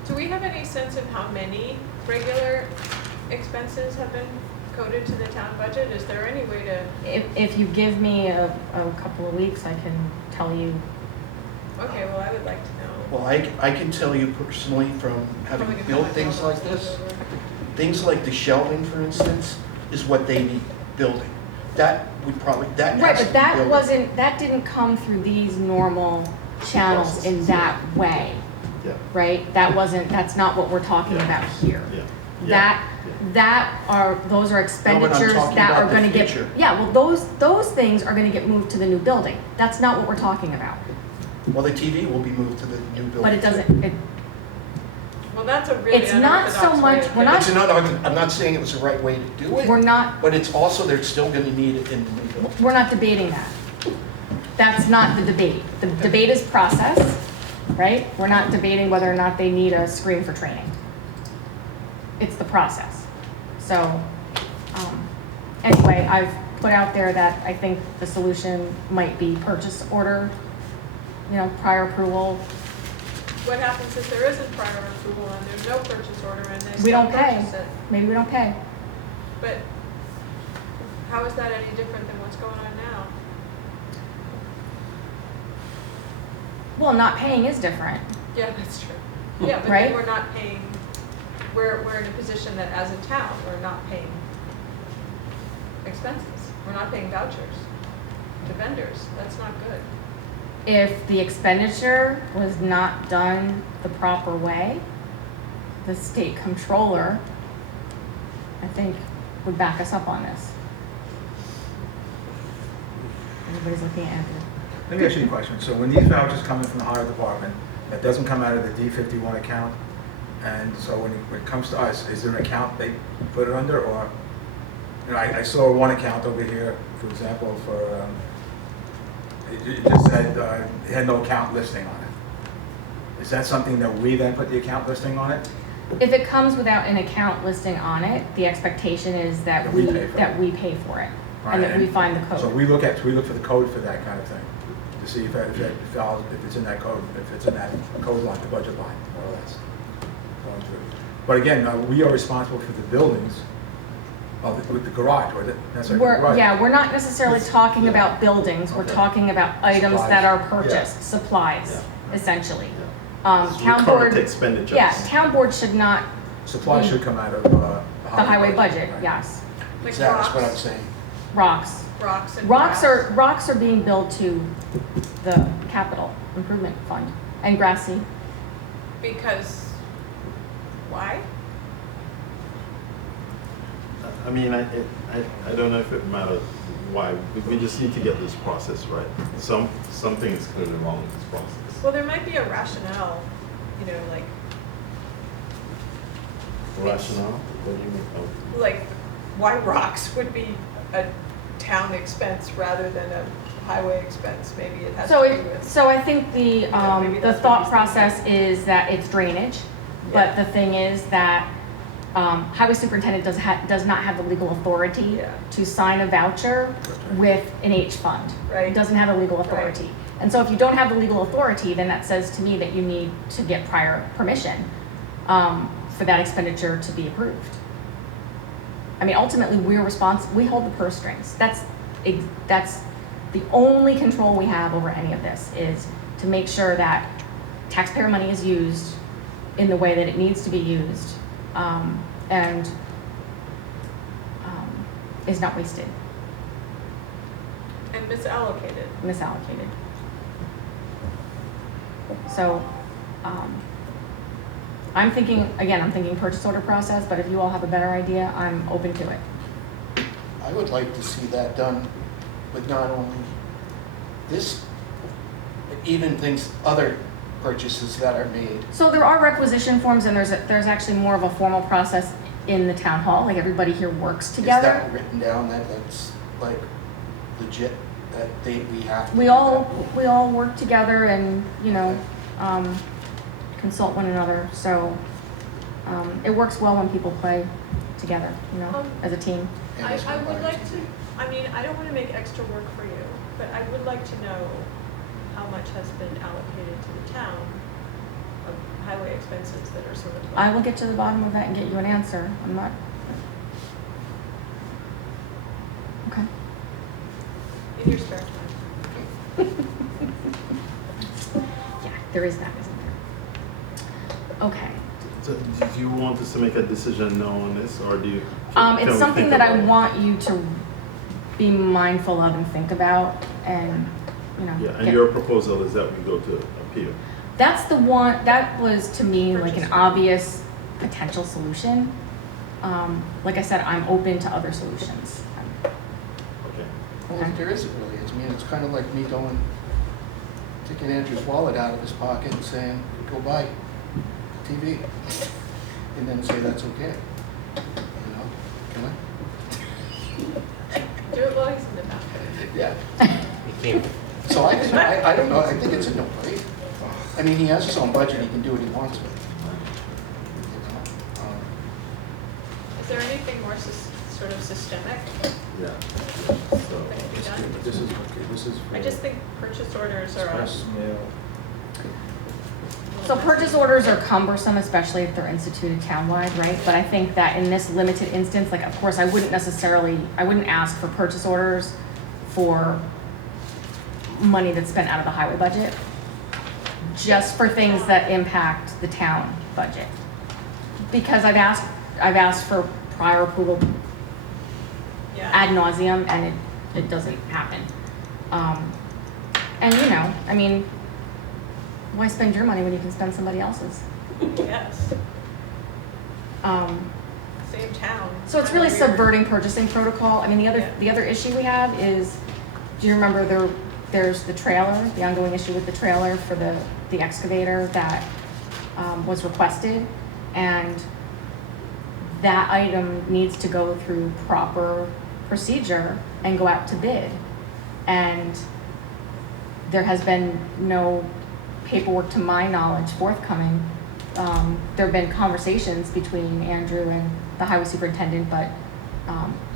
Do we have any sense of how many regular expenses have been coded to the town budget? Is there any way to, if you give me a couple of weeks, I can tell you. okay, well, I would like to know. Well, I can tell you personally from having Probably gonna built find things all like those this, over. things like the shelving, for instance, is what they need building. That would probably, that Right, has to but be that building. wasn't, that didn't come through these normal channels in that way, Yeah, right? That wasn't, that's not what we're talking Yeah. about here. yeah. Those are expenditures talking that are about the gonna get, future. yeah, well, those things are gonna get moved to the new building. That's not what we're talking about. Well, the TV will be moved to the new building. But it too. doesn't, Well, that's a really It's not so unorthodox way much- of we're doing not- it. I'm not saying it was the right way to do it. we're not, But it's also, they're still gonna need it in the new building. we're not debating that. That's not the debate. The debate is process, right? We're not debating whether or not they need a screen for training. It's the process. So, anyway, I've put out there that I think the solution might be purchase order, prior approval. What happens if there isn't prior approval and there's no purchase order and they We still don't pay. purchase it? Maybe we don't pay. But how is that any different than what's going on now? Well, not paying is different. Yeah, that's true. Yeah, but Right? then we're not paying, we're in a position that as a town, we're not paying expenses. We're not paying vouchers to vendors. That's not good. If the expenditure was not done the proper way, the state controller, I think, would back us up on this. Everybody's looking at Andrew. Let me ask you a question. So when these vouchers come in from the highway department, that doesn't come out of the D51 account, and so when it comes to us, is there an account they put it under, or, I saw one account over here, for example, for, it just said, it had no account listing on it. Is that something that we then put the account listing on it? If it comes without an account listing on it, the expectation is that That we we pay for it. pay for it, Right, and that we find the So code. we look for the code for that kind of thing, to see if it's in that code, if it's in that code line, the budget line, more or less. Going through. But again, we are responsible for the buildings with the garage, or that's like the garage. We're not necessarily talking about buildings, we're Okay. talking about items Supplies. that are purchased, supplies, essentially. It's Town recurrent board, expenditures. yeah, town board should not, Supplies should come out of the highway budget, right? yes. Like That's what I'm rocks, saying. Rocks. rocks and Rocks grass. rocks are being billed to the capital improvement fund, and grassy. Because, why? I mean, I don't know if it matters why. We just need to get this process right. Something is clearly wrong with this process. Well, there might be a rationale, like Rationale? What do you mean? Oh. like why rocks would be a town expense rather than a highway expense. Maybe it has to do with. So I think maybe the that's what thought he's process is that it's drainage, but Yeah. the thing is that highway superintendent does not have the legal authority Yeah. to sign a voucher with an H fund. Right. It doesn't have the legal authority. And so if you don't have the legal authority, then that says to me that you need to get prior permission for that expenditure to be approved. I mean, ultimately, we hold the purse strings. That's the only control we have over any of this, is to make sure that taxpayer money is used in the way that it needs to be used, and is not wasted, And misallocated. misallocated. So, I'm thinking purchase order process, but if you all have a better idea, I'm open to it. I would like to see that done with not only this, but even other purchases that are made. So there are requisition forms, and there's actually more of a formal process in the town hall, like everybody here works Is together. that written down, that's like legit, that we have to? We do all work together and, consult one another, so, it works well when people play together, as a team. that? And I it's not would like like- to, I don't wanna make extra work for you, but I would like to know how much has been allocated to the town of highway expenses that are sort of. I will get to the bottom of that and get you an answer. I'm not. Okay. In your spare time. Yeah, there is that, isn't there? Okay. So, do you want us to make a decision now on this, or do you? can It's we something think that I about it? want you to be mindful of and think about, and, Yeah, and get- your proposal is that we go to appeal. That's the one, that was to me like an Purchase. obvious potential solution. Like I said, I'm open to other solutions. Okay. Well, there isn't really, it's kind of like me taking Andrew's wallet out of his pocket and saying, go buy TV, and then say that's okay. Can I? Do it while he's in the bathroom. Yeah. So I don't know, I think it's a no-brainer. I mean, he has his own budget, he can do what he wants with it. Is there anything more sort of systemic Yeah. that So, can be done? This is. I just think purchase orders are. mail. So purchase orders are cumbersome, especially if they're instituted townwide, right? But I think that in this limited instance, like, of course, I wouldn't ask for purchase orders for money that's spent out of the highway budget, just for things that impact the town budget. Because I've asked for prior approval Yeah. ad nauseum, and it doesn't happen. And I mean, why spend your money when you can spend somebody else's? Yes, Um, same town. so it's Kinda really weird. subverting purchasing protocol. I mean, the other issue we have is, do you remember there's the trailer, the ongoing issue with the trailer for the excavator that was requested, and that item needs to go through proper procedure and go out to bid. And there has been no paperwork, to my knowledge, forthcoming. There have been conversations between Andrew and the highway superintendent, but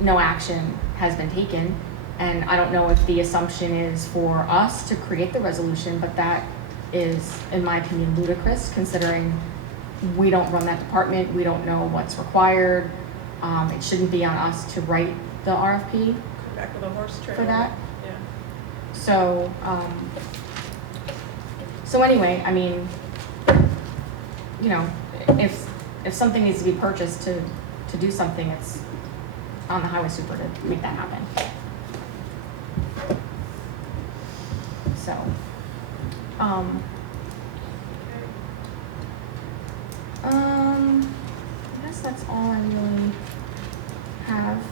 no action has been taken. And I don't know if the assumption is for us to create the resolution, but that is, in my opinion, ludicrous, considering we don't run that department, we don't know what's required. It shouldn't be on us to write the RFP Come back with a horse trailer. for that. Yeah. So anyway, I mean, if something needs to be purchased to do something, it's on the highway super to make that happen. So, I guess that's all I really have.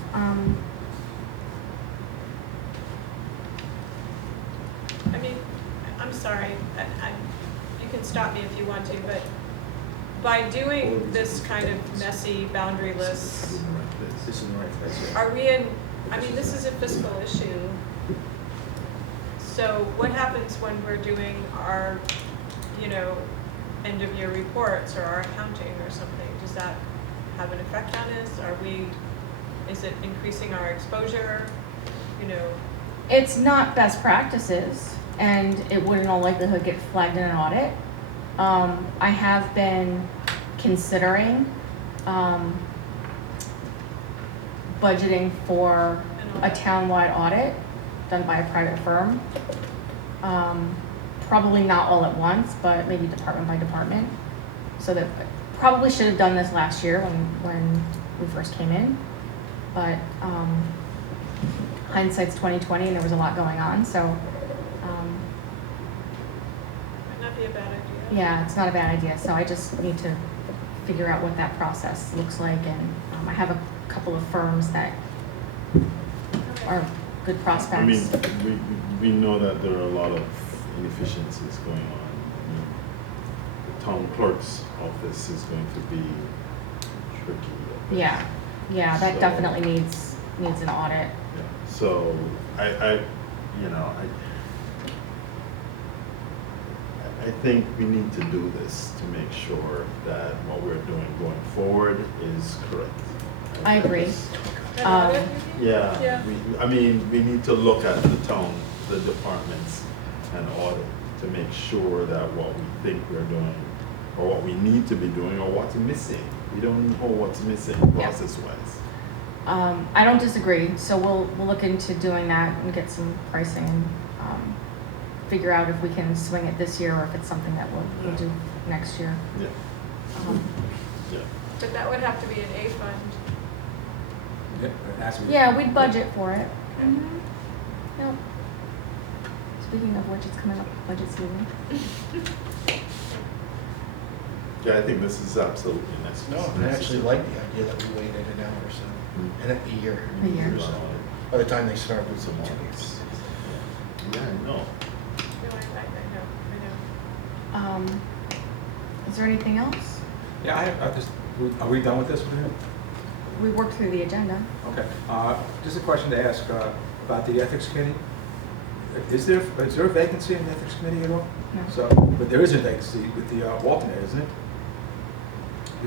I mean, I'm sorry, you can stop me if you want to, but by doing this kind of messy boundary list, This is the right place, yeah. are we in, I mean, this is a fiscal issue. So what happens when we're doing our, end of year reports or our accounting or something? Does that have an effect on us? Is it increasing our exposure? It's not best practices, and it would in all likelihood get flagged in an audit. I have been considering budgeting for a townwide audit done by a private firm. Probably not all at once, but maybe department by department. So that probably should have done this last year when we first came in, but hindsight's 20/20, and there was a lot going on. So Might not be a bad idea. Yeah, it's not a bad idea, so I just need to figure out what that process looks like, and I have a couple of firms that are good prospects. I mean, we know that there are a lot of inefficiencies going on. I mean, the town clerk's office is going to be tricky. Yeah, that So- definitely needs an audit. Yeah. So I think we need to do this to make sure that what we're doing going forward is correct. I agree. An Um, audit, you mean? Yeah, Yeah. I mean, we need to look at the town, the departments, and audit to make sure that what we think we're doing, or what we need to be doing, or what's missing. We don't know what's missing Yeah. process-wise. I don't disagree, so we'll look into doing that and get some pricing, and figure out if we can swing it this year or if it's something that we'll do next year. Yeah, Um, yeah. But that would have to be an A fund. Yeah, it has to be- Yeah, we'd budget for it. Mm-hmm. Yep. Speaking of which, it's coming up budget season. Yeah, I think this is absolutely No, necessary. I actually like the idea that we waited an hour or so, and a year. A year. or so. By the time they start, it's Some 2 more. years. Yeah, I know. No, I know. Is there anything else? Yeah, I just, are we done with this with him? We worked through the agenda. Okay, just a question to ask about the ethics committee. Is there a vacancy in the ethics committee at all? No. So, but there is a vacancy with the alternate, isn't it?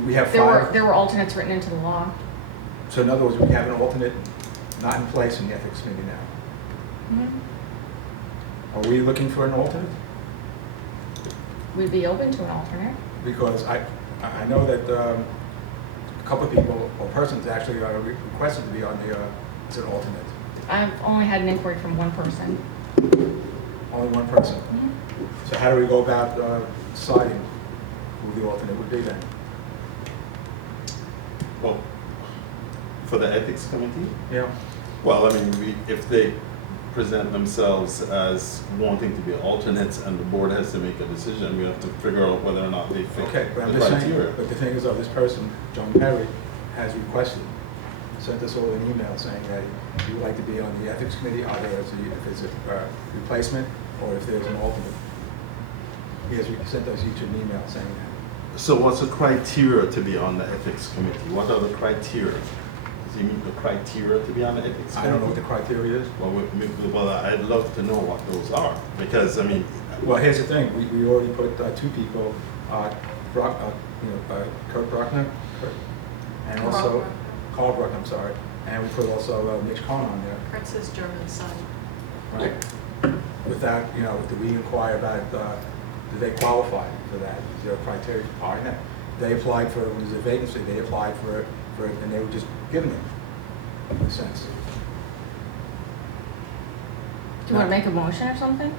We have There were five. alternates written into the law. So in other words, we have an alternate not in place in the ethics committee now. Are we looking for an alternate? We'd be open to an alternate. Because I know that a couple of people or persons actually are requested to be on the as an alternate. I've only had an inquiry from one person. Only one person. So how do we go about deciding who the alternate would be then? Well, for the ethics committee? Yeah. Well, I mean, if they present themselves as wanting to be alternates and the board has to make a decision, we have to figure out whether or not they fit Okay, but I'm the just saying, criteria. but the thing is, this person, John Perry, has requested, sent us all an email saying that he would like to be on the ethics committee, either if it's a replacement or if there's an alternate. He has sent us each an email saying that. So what's the criteria to be on the ethics committee? What are the criteria? Does he meet the criteria to be on the ethics committee? I don't know what the criteria is. Well, I'd love to know what those are, because, I mean. Well, here's the thing, we already put two people, Kurt Bruckner, and also Carl Bruckner, I'm sorry, and we put also Mitch Cohn on there. That's his German son. Right. Without, did we inquire about, do they qualify for that? Is there a criteria for hiring that? They applied for, when there's a vacancy, they applied for it, and they were just given it, in a sense. Do you want to make a motion or something?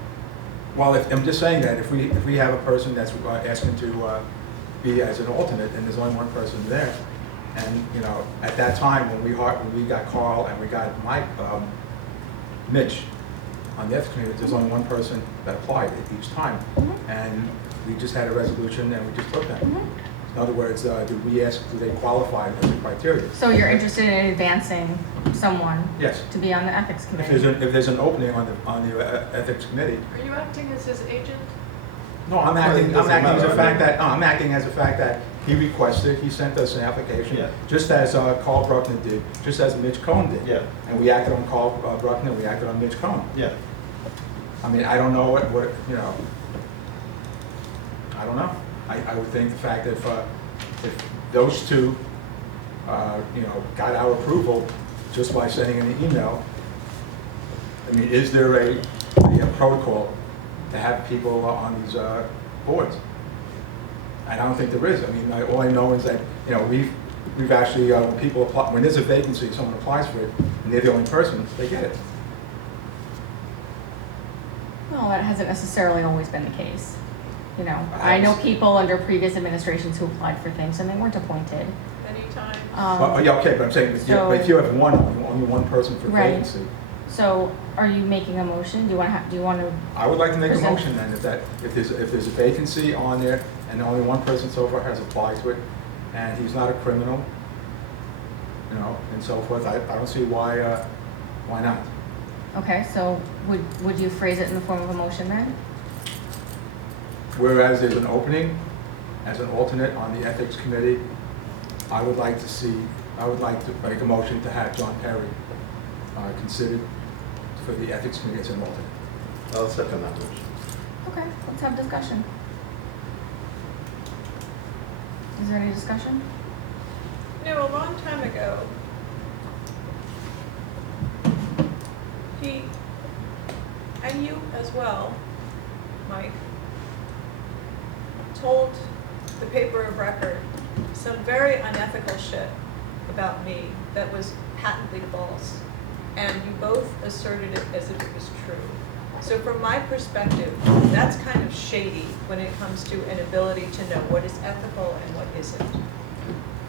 Well, I'm just saying that if we have a person that's asking to be as an alternate, and there's only one person there, and, at that time, when we got Carl and we got Mitch on the ethics committee, there's only one person that applied at each time. And we just had a resolution and we just took them. In other words, do they qualify as a criteria? So you're interested in advancing someone Yes. to be on the ethics If committee? there's an opening on the ethics committee, Are you acting as his agent? no, I'm Well, it acting doesn't as matter. a fact that, I'm acting as a fact that he requested, he sent us an application, Yeah. just as Carl Bruckner did, just as Mitch Cohn did. Yeah. And we acted on Carl Bruckner, we acted on Mitch Cohn. Yeah. I mean, I don't know what, I don't know. I would think the fact that if those two, got our approval just by sending an email, I mean, is there a protocol to have people on these boards? And I don't think there is. I mean, all I know is that, we've actually, when people apply, when there's a vacancy, someone applies for it, and they're the only person, they get it. Well, that hasn't necessarily always been the case. I know people under previous administrations who applied for things and they weren't appointed. Anytime. Yeah, okay, but I'm saying, but if you have only one person for Right. vacancy, So are you making a motion? Do you want to? I would like to make a Present. motion then, if there's a vacancy on there and only one person so far has applied to it, and he's not a criminal, you know, and so forth, I don't see why not. Okay, so would you phrase it in the form of a motion then? Whereas there's an opening as an alternate on the Ethics Committee, I would like to make a motion to have John Perry considered for the Ethics Committee as an alternate. I'll second that motion. Okay, let's have discussion. Is there any discussion? You know, a long time ago, he, and you as well, Mike, told the paper of record some very unethical shit about me that was patently false. And you both asserted it as if it was true. So from my perspective, that's kind of shady when it comes to an ability to know what is ethical and what isn't.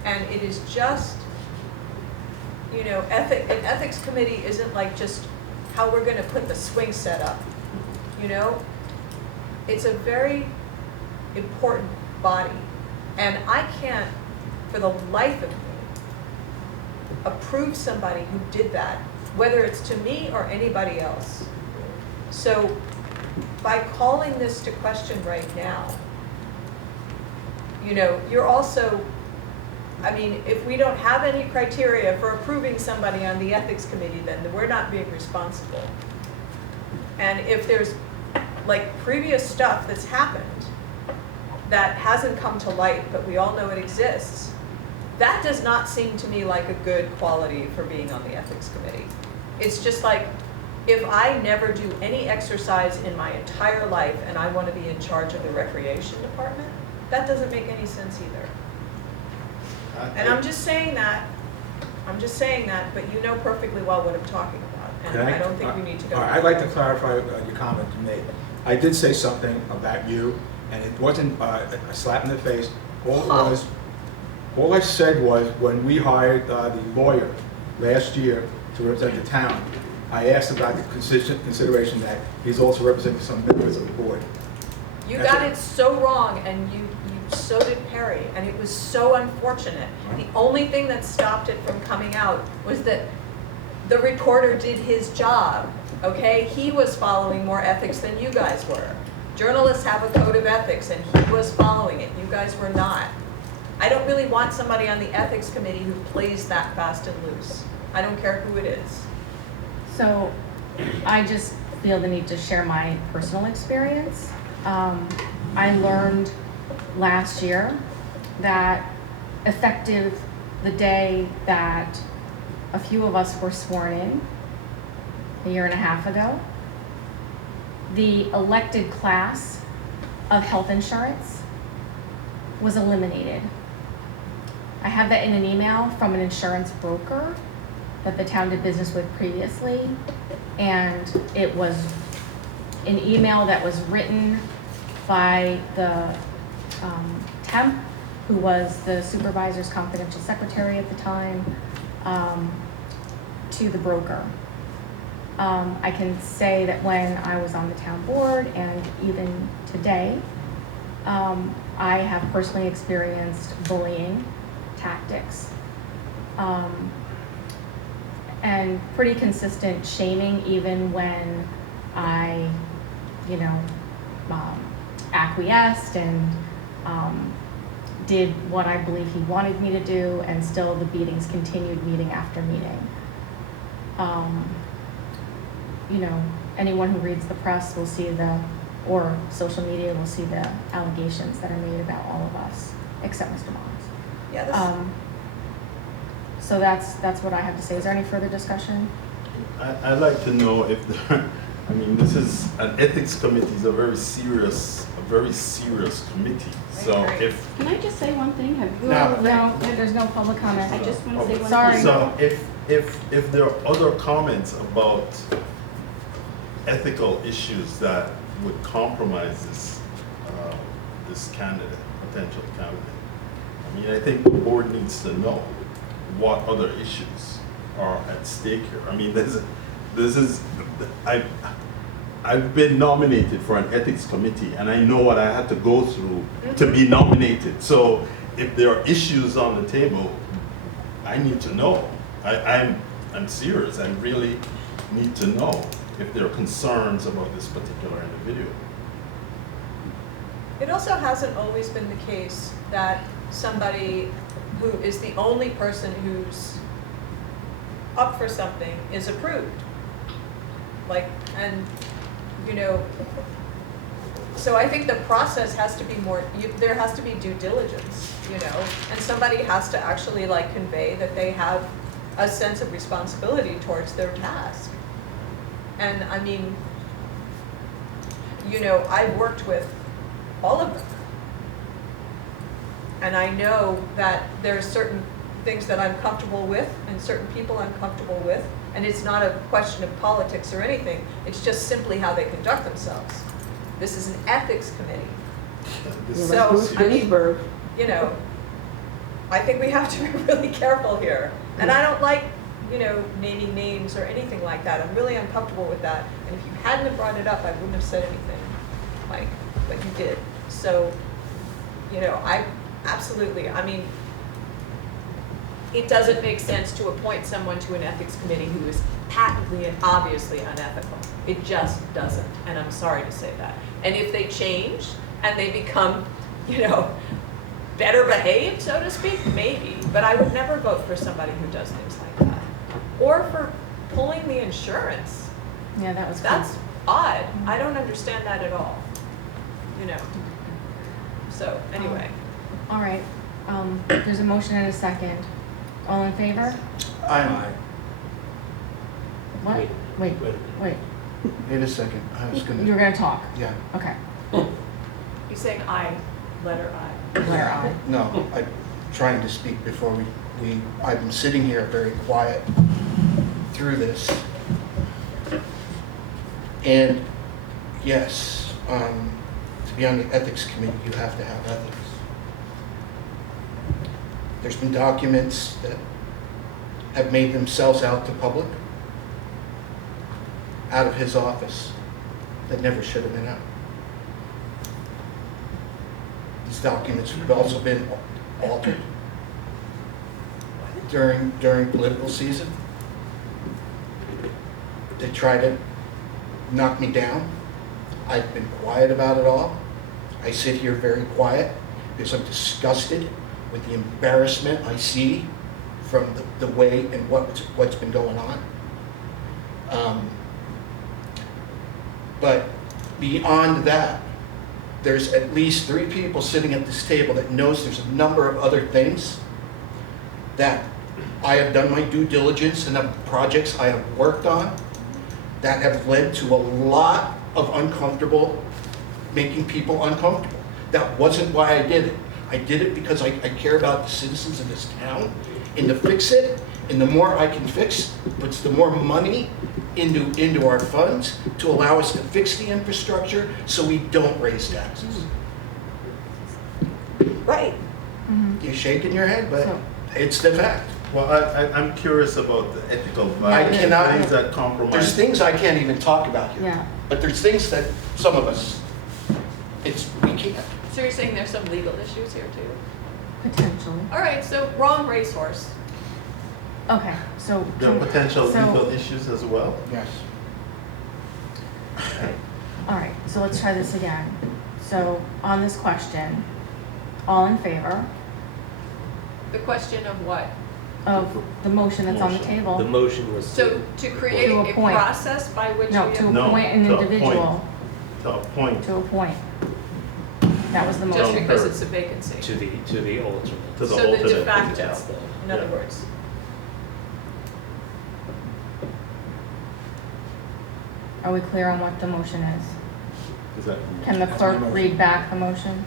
And it is just, you know, an ethics committee isn't like just how we're gonna put the swing set up, you know? It's a very important body. And I can't, for the life of me, approve somebody who did that, whether it's to me or anybody else. So by calling this to question right now, you know, you're also, I mean, if we don't have any criteria for approving somebody on the ethics committee, then we're not being responsible. And if there's like previous stuff that's happened that hasn't come to light, but we all know it exists, that does not seem to me like a good quality for being on the ethics committee. It's just like, if I never do any exercise in my entire life and I want to be in charge of the recreation department, that doesn't make any sense either. And I'm just saying that, but you know perfectly well what I'm talking about. And Okay. I don't think we need to go. All right, I'd like to clarify your comment you made. I did say something about you, and it wasn't a slap in the face. All I said was, when we hired the lawyer last year to represent the town, I asked about the consideration that he's also representing some members of the board. You That's got it. it so wrong, and so did Perry, and it was so unfortunate. The only thing that stopped it from coming out was that the reporter did his job, okay? He was following more ethics than you guys were. Journalists have a code of ethics, and he was following it. You guys were not. I don't really want somebody on the ethics committee who plays that fast and loose. I don't care who it is. So I just feel the need to share my personal experience. I learned last year that effective the day that a few of us were sworn in, a year and a half ago, the elected class of health insurance was eliminated. I have that in an email from an insurance broker that the town did business with previously, and it was an email that was written by the temp, who was the supervisor's confidential secretary at the time, to the broker. I can say that when I was on the town board, and even today, I have personally experienced bullying tactics, and pretty consistent shaming, even when I, acquiesced and did what I believe he wanted me to do, and still the beatings continued meeting after meeting. Anyone who reads the press will see or social media will see the allegations that are made about all of us, except Mr. Mons. Yeah, So that's what I have to say. Is there any further discussion? I'd like to know if there, this is, an ethics committee is a very serious committee. So agree. if, Can I just say one thing? Have you No. No, there's no public comment. I just want to say one Sorry. thing. so if there are other comments about ethical issues that would compromise this candidate, potential candidate, I think the board needs to know what other issues are at stake here. this is, I've been nominated for an ethics committee, and I know what I had to go through to be nominated. So if there are issues on the table, I need to know. I'm serious. I really need to know if there are concerns about this particular individual. It also hasn't always been the case that somebody who is the only person who's up for something is approved. Like, and, you know, so I think the process has to be more, there has to be due diligence, you know, and somebody has to actually like convey that they have a sense of responsibility towards their task. And I mean, you know, I've worked with all of them. And I know that there are certain things that I'm comfortable with and certain people I'm comfortable with. And it's not a question of politics or anything. It's just simply how they conduct themselves. This is an ethics committee. So, I mean, you know, I think we have to be really careful here. And I don't like, you know, naming names or anything like that. I'm really uncomfortable with that. And if you hadn't have brought it up, I wouldn't have said anything, like, but you did. So, you know, I absolutely, I mean, it doesn't make sense to appoint someone to an ethics committee who is patently and obviously unethical. It just doesn't, and I'm sorry to say that. And if they change and they become, you know, better behaved, so to speak, maybe, but I would never vote for somebody who does things like that. Or for pulling the insurance. Yeah, that was That's odd. I don't understand that at all, you know. So, anyway. All right, there's a motion and a second. All in favor? What? Wait. Wait a second, I was gonna. You were gonna talk? Yeah, Okay. He's saying aye, letter I. Letter I. no, I'm trying to speak before I've been sitting here very quiet through this. And yes, to be on the ethics committee, you have to have ethics. There's been documents that have made themselves out to public, out of his office, that never should have been out. These documents have also been altered during political season. They try to knock me down. I've been quiet about it all. I sit here very quiet because I'm disgusted with the embarrassment I see from the way and what's been going on. But beyond that, there's at least 3 people sitting at this table that knows there's a number of other things that I have done my due diligence and the projects I have worked on that have led to a lot of making people uncomfortable. That wasn't why I did it. I did it because I care about the citizens of this town, and to fix it, and the more I can fix, puts the more money into our funds to allow us to fix the infrastructure so we don't raise taxes. Right. Mm-hmm. You're shaking your head, but it's the fact. Well, I'm curious about the ethical I values, cannot- things that compromise. There's things I can't even talk about here. Yeah. But there's things that some of us, we can't. So you're saying there's some legal issues here too? Potentially. All right, so wrong racehorse. Okay, so. There are potential so- legal issues as well. Yes. All right, so let's try this again. So on this question, all in favor The question of what? of the motion that's on the Motion. table? The motion was So to create To a appoint. process by which we No, to No, appoint an to appoint. individual, To appoint to appoint. That was the just motion. because it's a vacancy. to the alternate. to the So the de alternate. facto, That's the- in other yeah. words. Are we clear on what the motion is? Is that? Can the That's clerk my motion. read back the motion?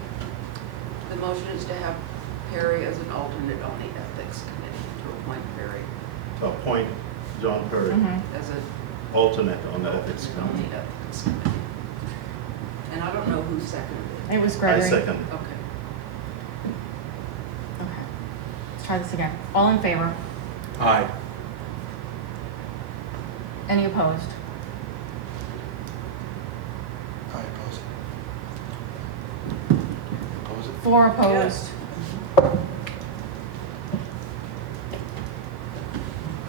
The motion is to have Perry as an alternate on the ethics committee, to appoint Perry To appoint John Perry, Mhm. as an alternate on the ethics alternate on committee. the ethics committee. And I don't know who seconded it. It was I Gregory. second. Okay. Okay. Let's try this again. All in favor? Aye. Any opposed? I oppose it. Oppose it? 4 opposed.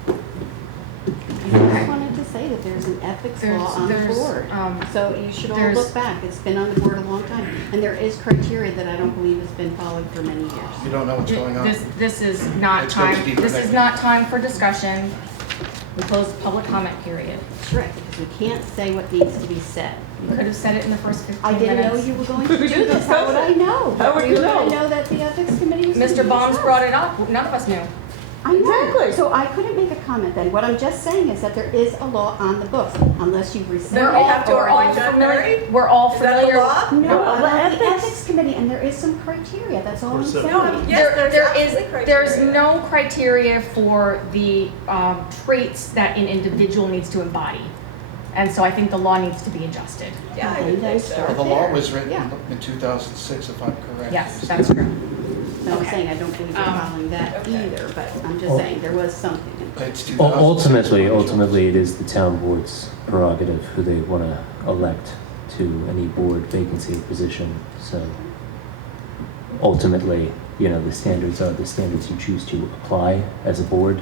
I just wanted to say that there's an ethics law on the board. So you should all there's- look back. It's been on the board a long time. And there is criteria that I don't believe has been followed for many years. You don't know what's going on? This is not Let's go time, deeper this next. is not time for discussion. We closed the public comment period. That's right, because we can't say what needs to be said. You could have said it in the first 15 I minutes. didn't know you were going to do this. How would I know? How would We you were gonna know? know that the ethics committee was. gonna Mr. do Baums this. brought it up, none of us knew. I know. Exactly. So I couldn't make a comment then. What I'm just saying is that there is a law on the books, unless you rescind We're it. all, have to we're all appoint John familiar, Murray? we're all Is that the familiar. law? No, No, about the ethics. ethics committee, and there is some criteria, that's all I'm Of course, saying. No, yes, there's absolutely There's criteria. no criteria for the traits that an individual needs to embody. And so I think the law needs to be adjusted. Yeah, I Okay, would then think so. start Well, the law there. was written Yeah. in 2006, if I'm correct. Yes, that's true. But I'm Okay. saying I don't believe you're following that Okay. either, but I'm just saying there was something. It's 2006. Ultimately, it is the town board's prerogative who they want to elect to any board vacancy or position. So ultimately, the standards are the standards you choose to apply as a board.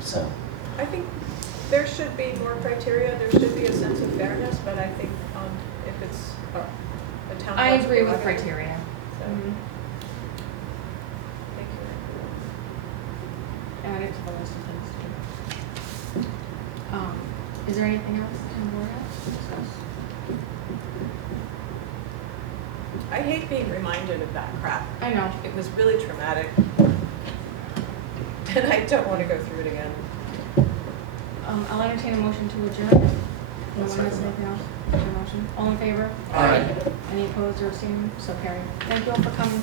So, I think there should be more criteria, there should be a sense of fairness, but I think if it's a town. I board's agree with prerogative, criteria. So, thank you. Add it to the list of things to do. Is there anything else the town board has to discuss? I hate being reminded of that crap. I know. It was really traumatic. And I don't want to go through it again. I'll entertain a motion to adjourn. No one has anything else? Is there a motion? All in favor? Aye. Any opposed or abstaining? So carried. Thank you all for coming.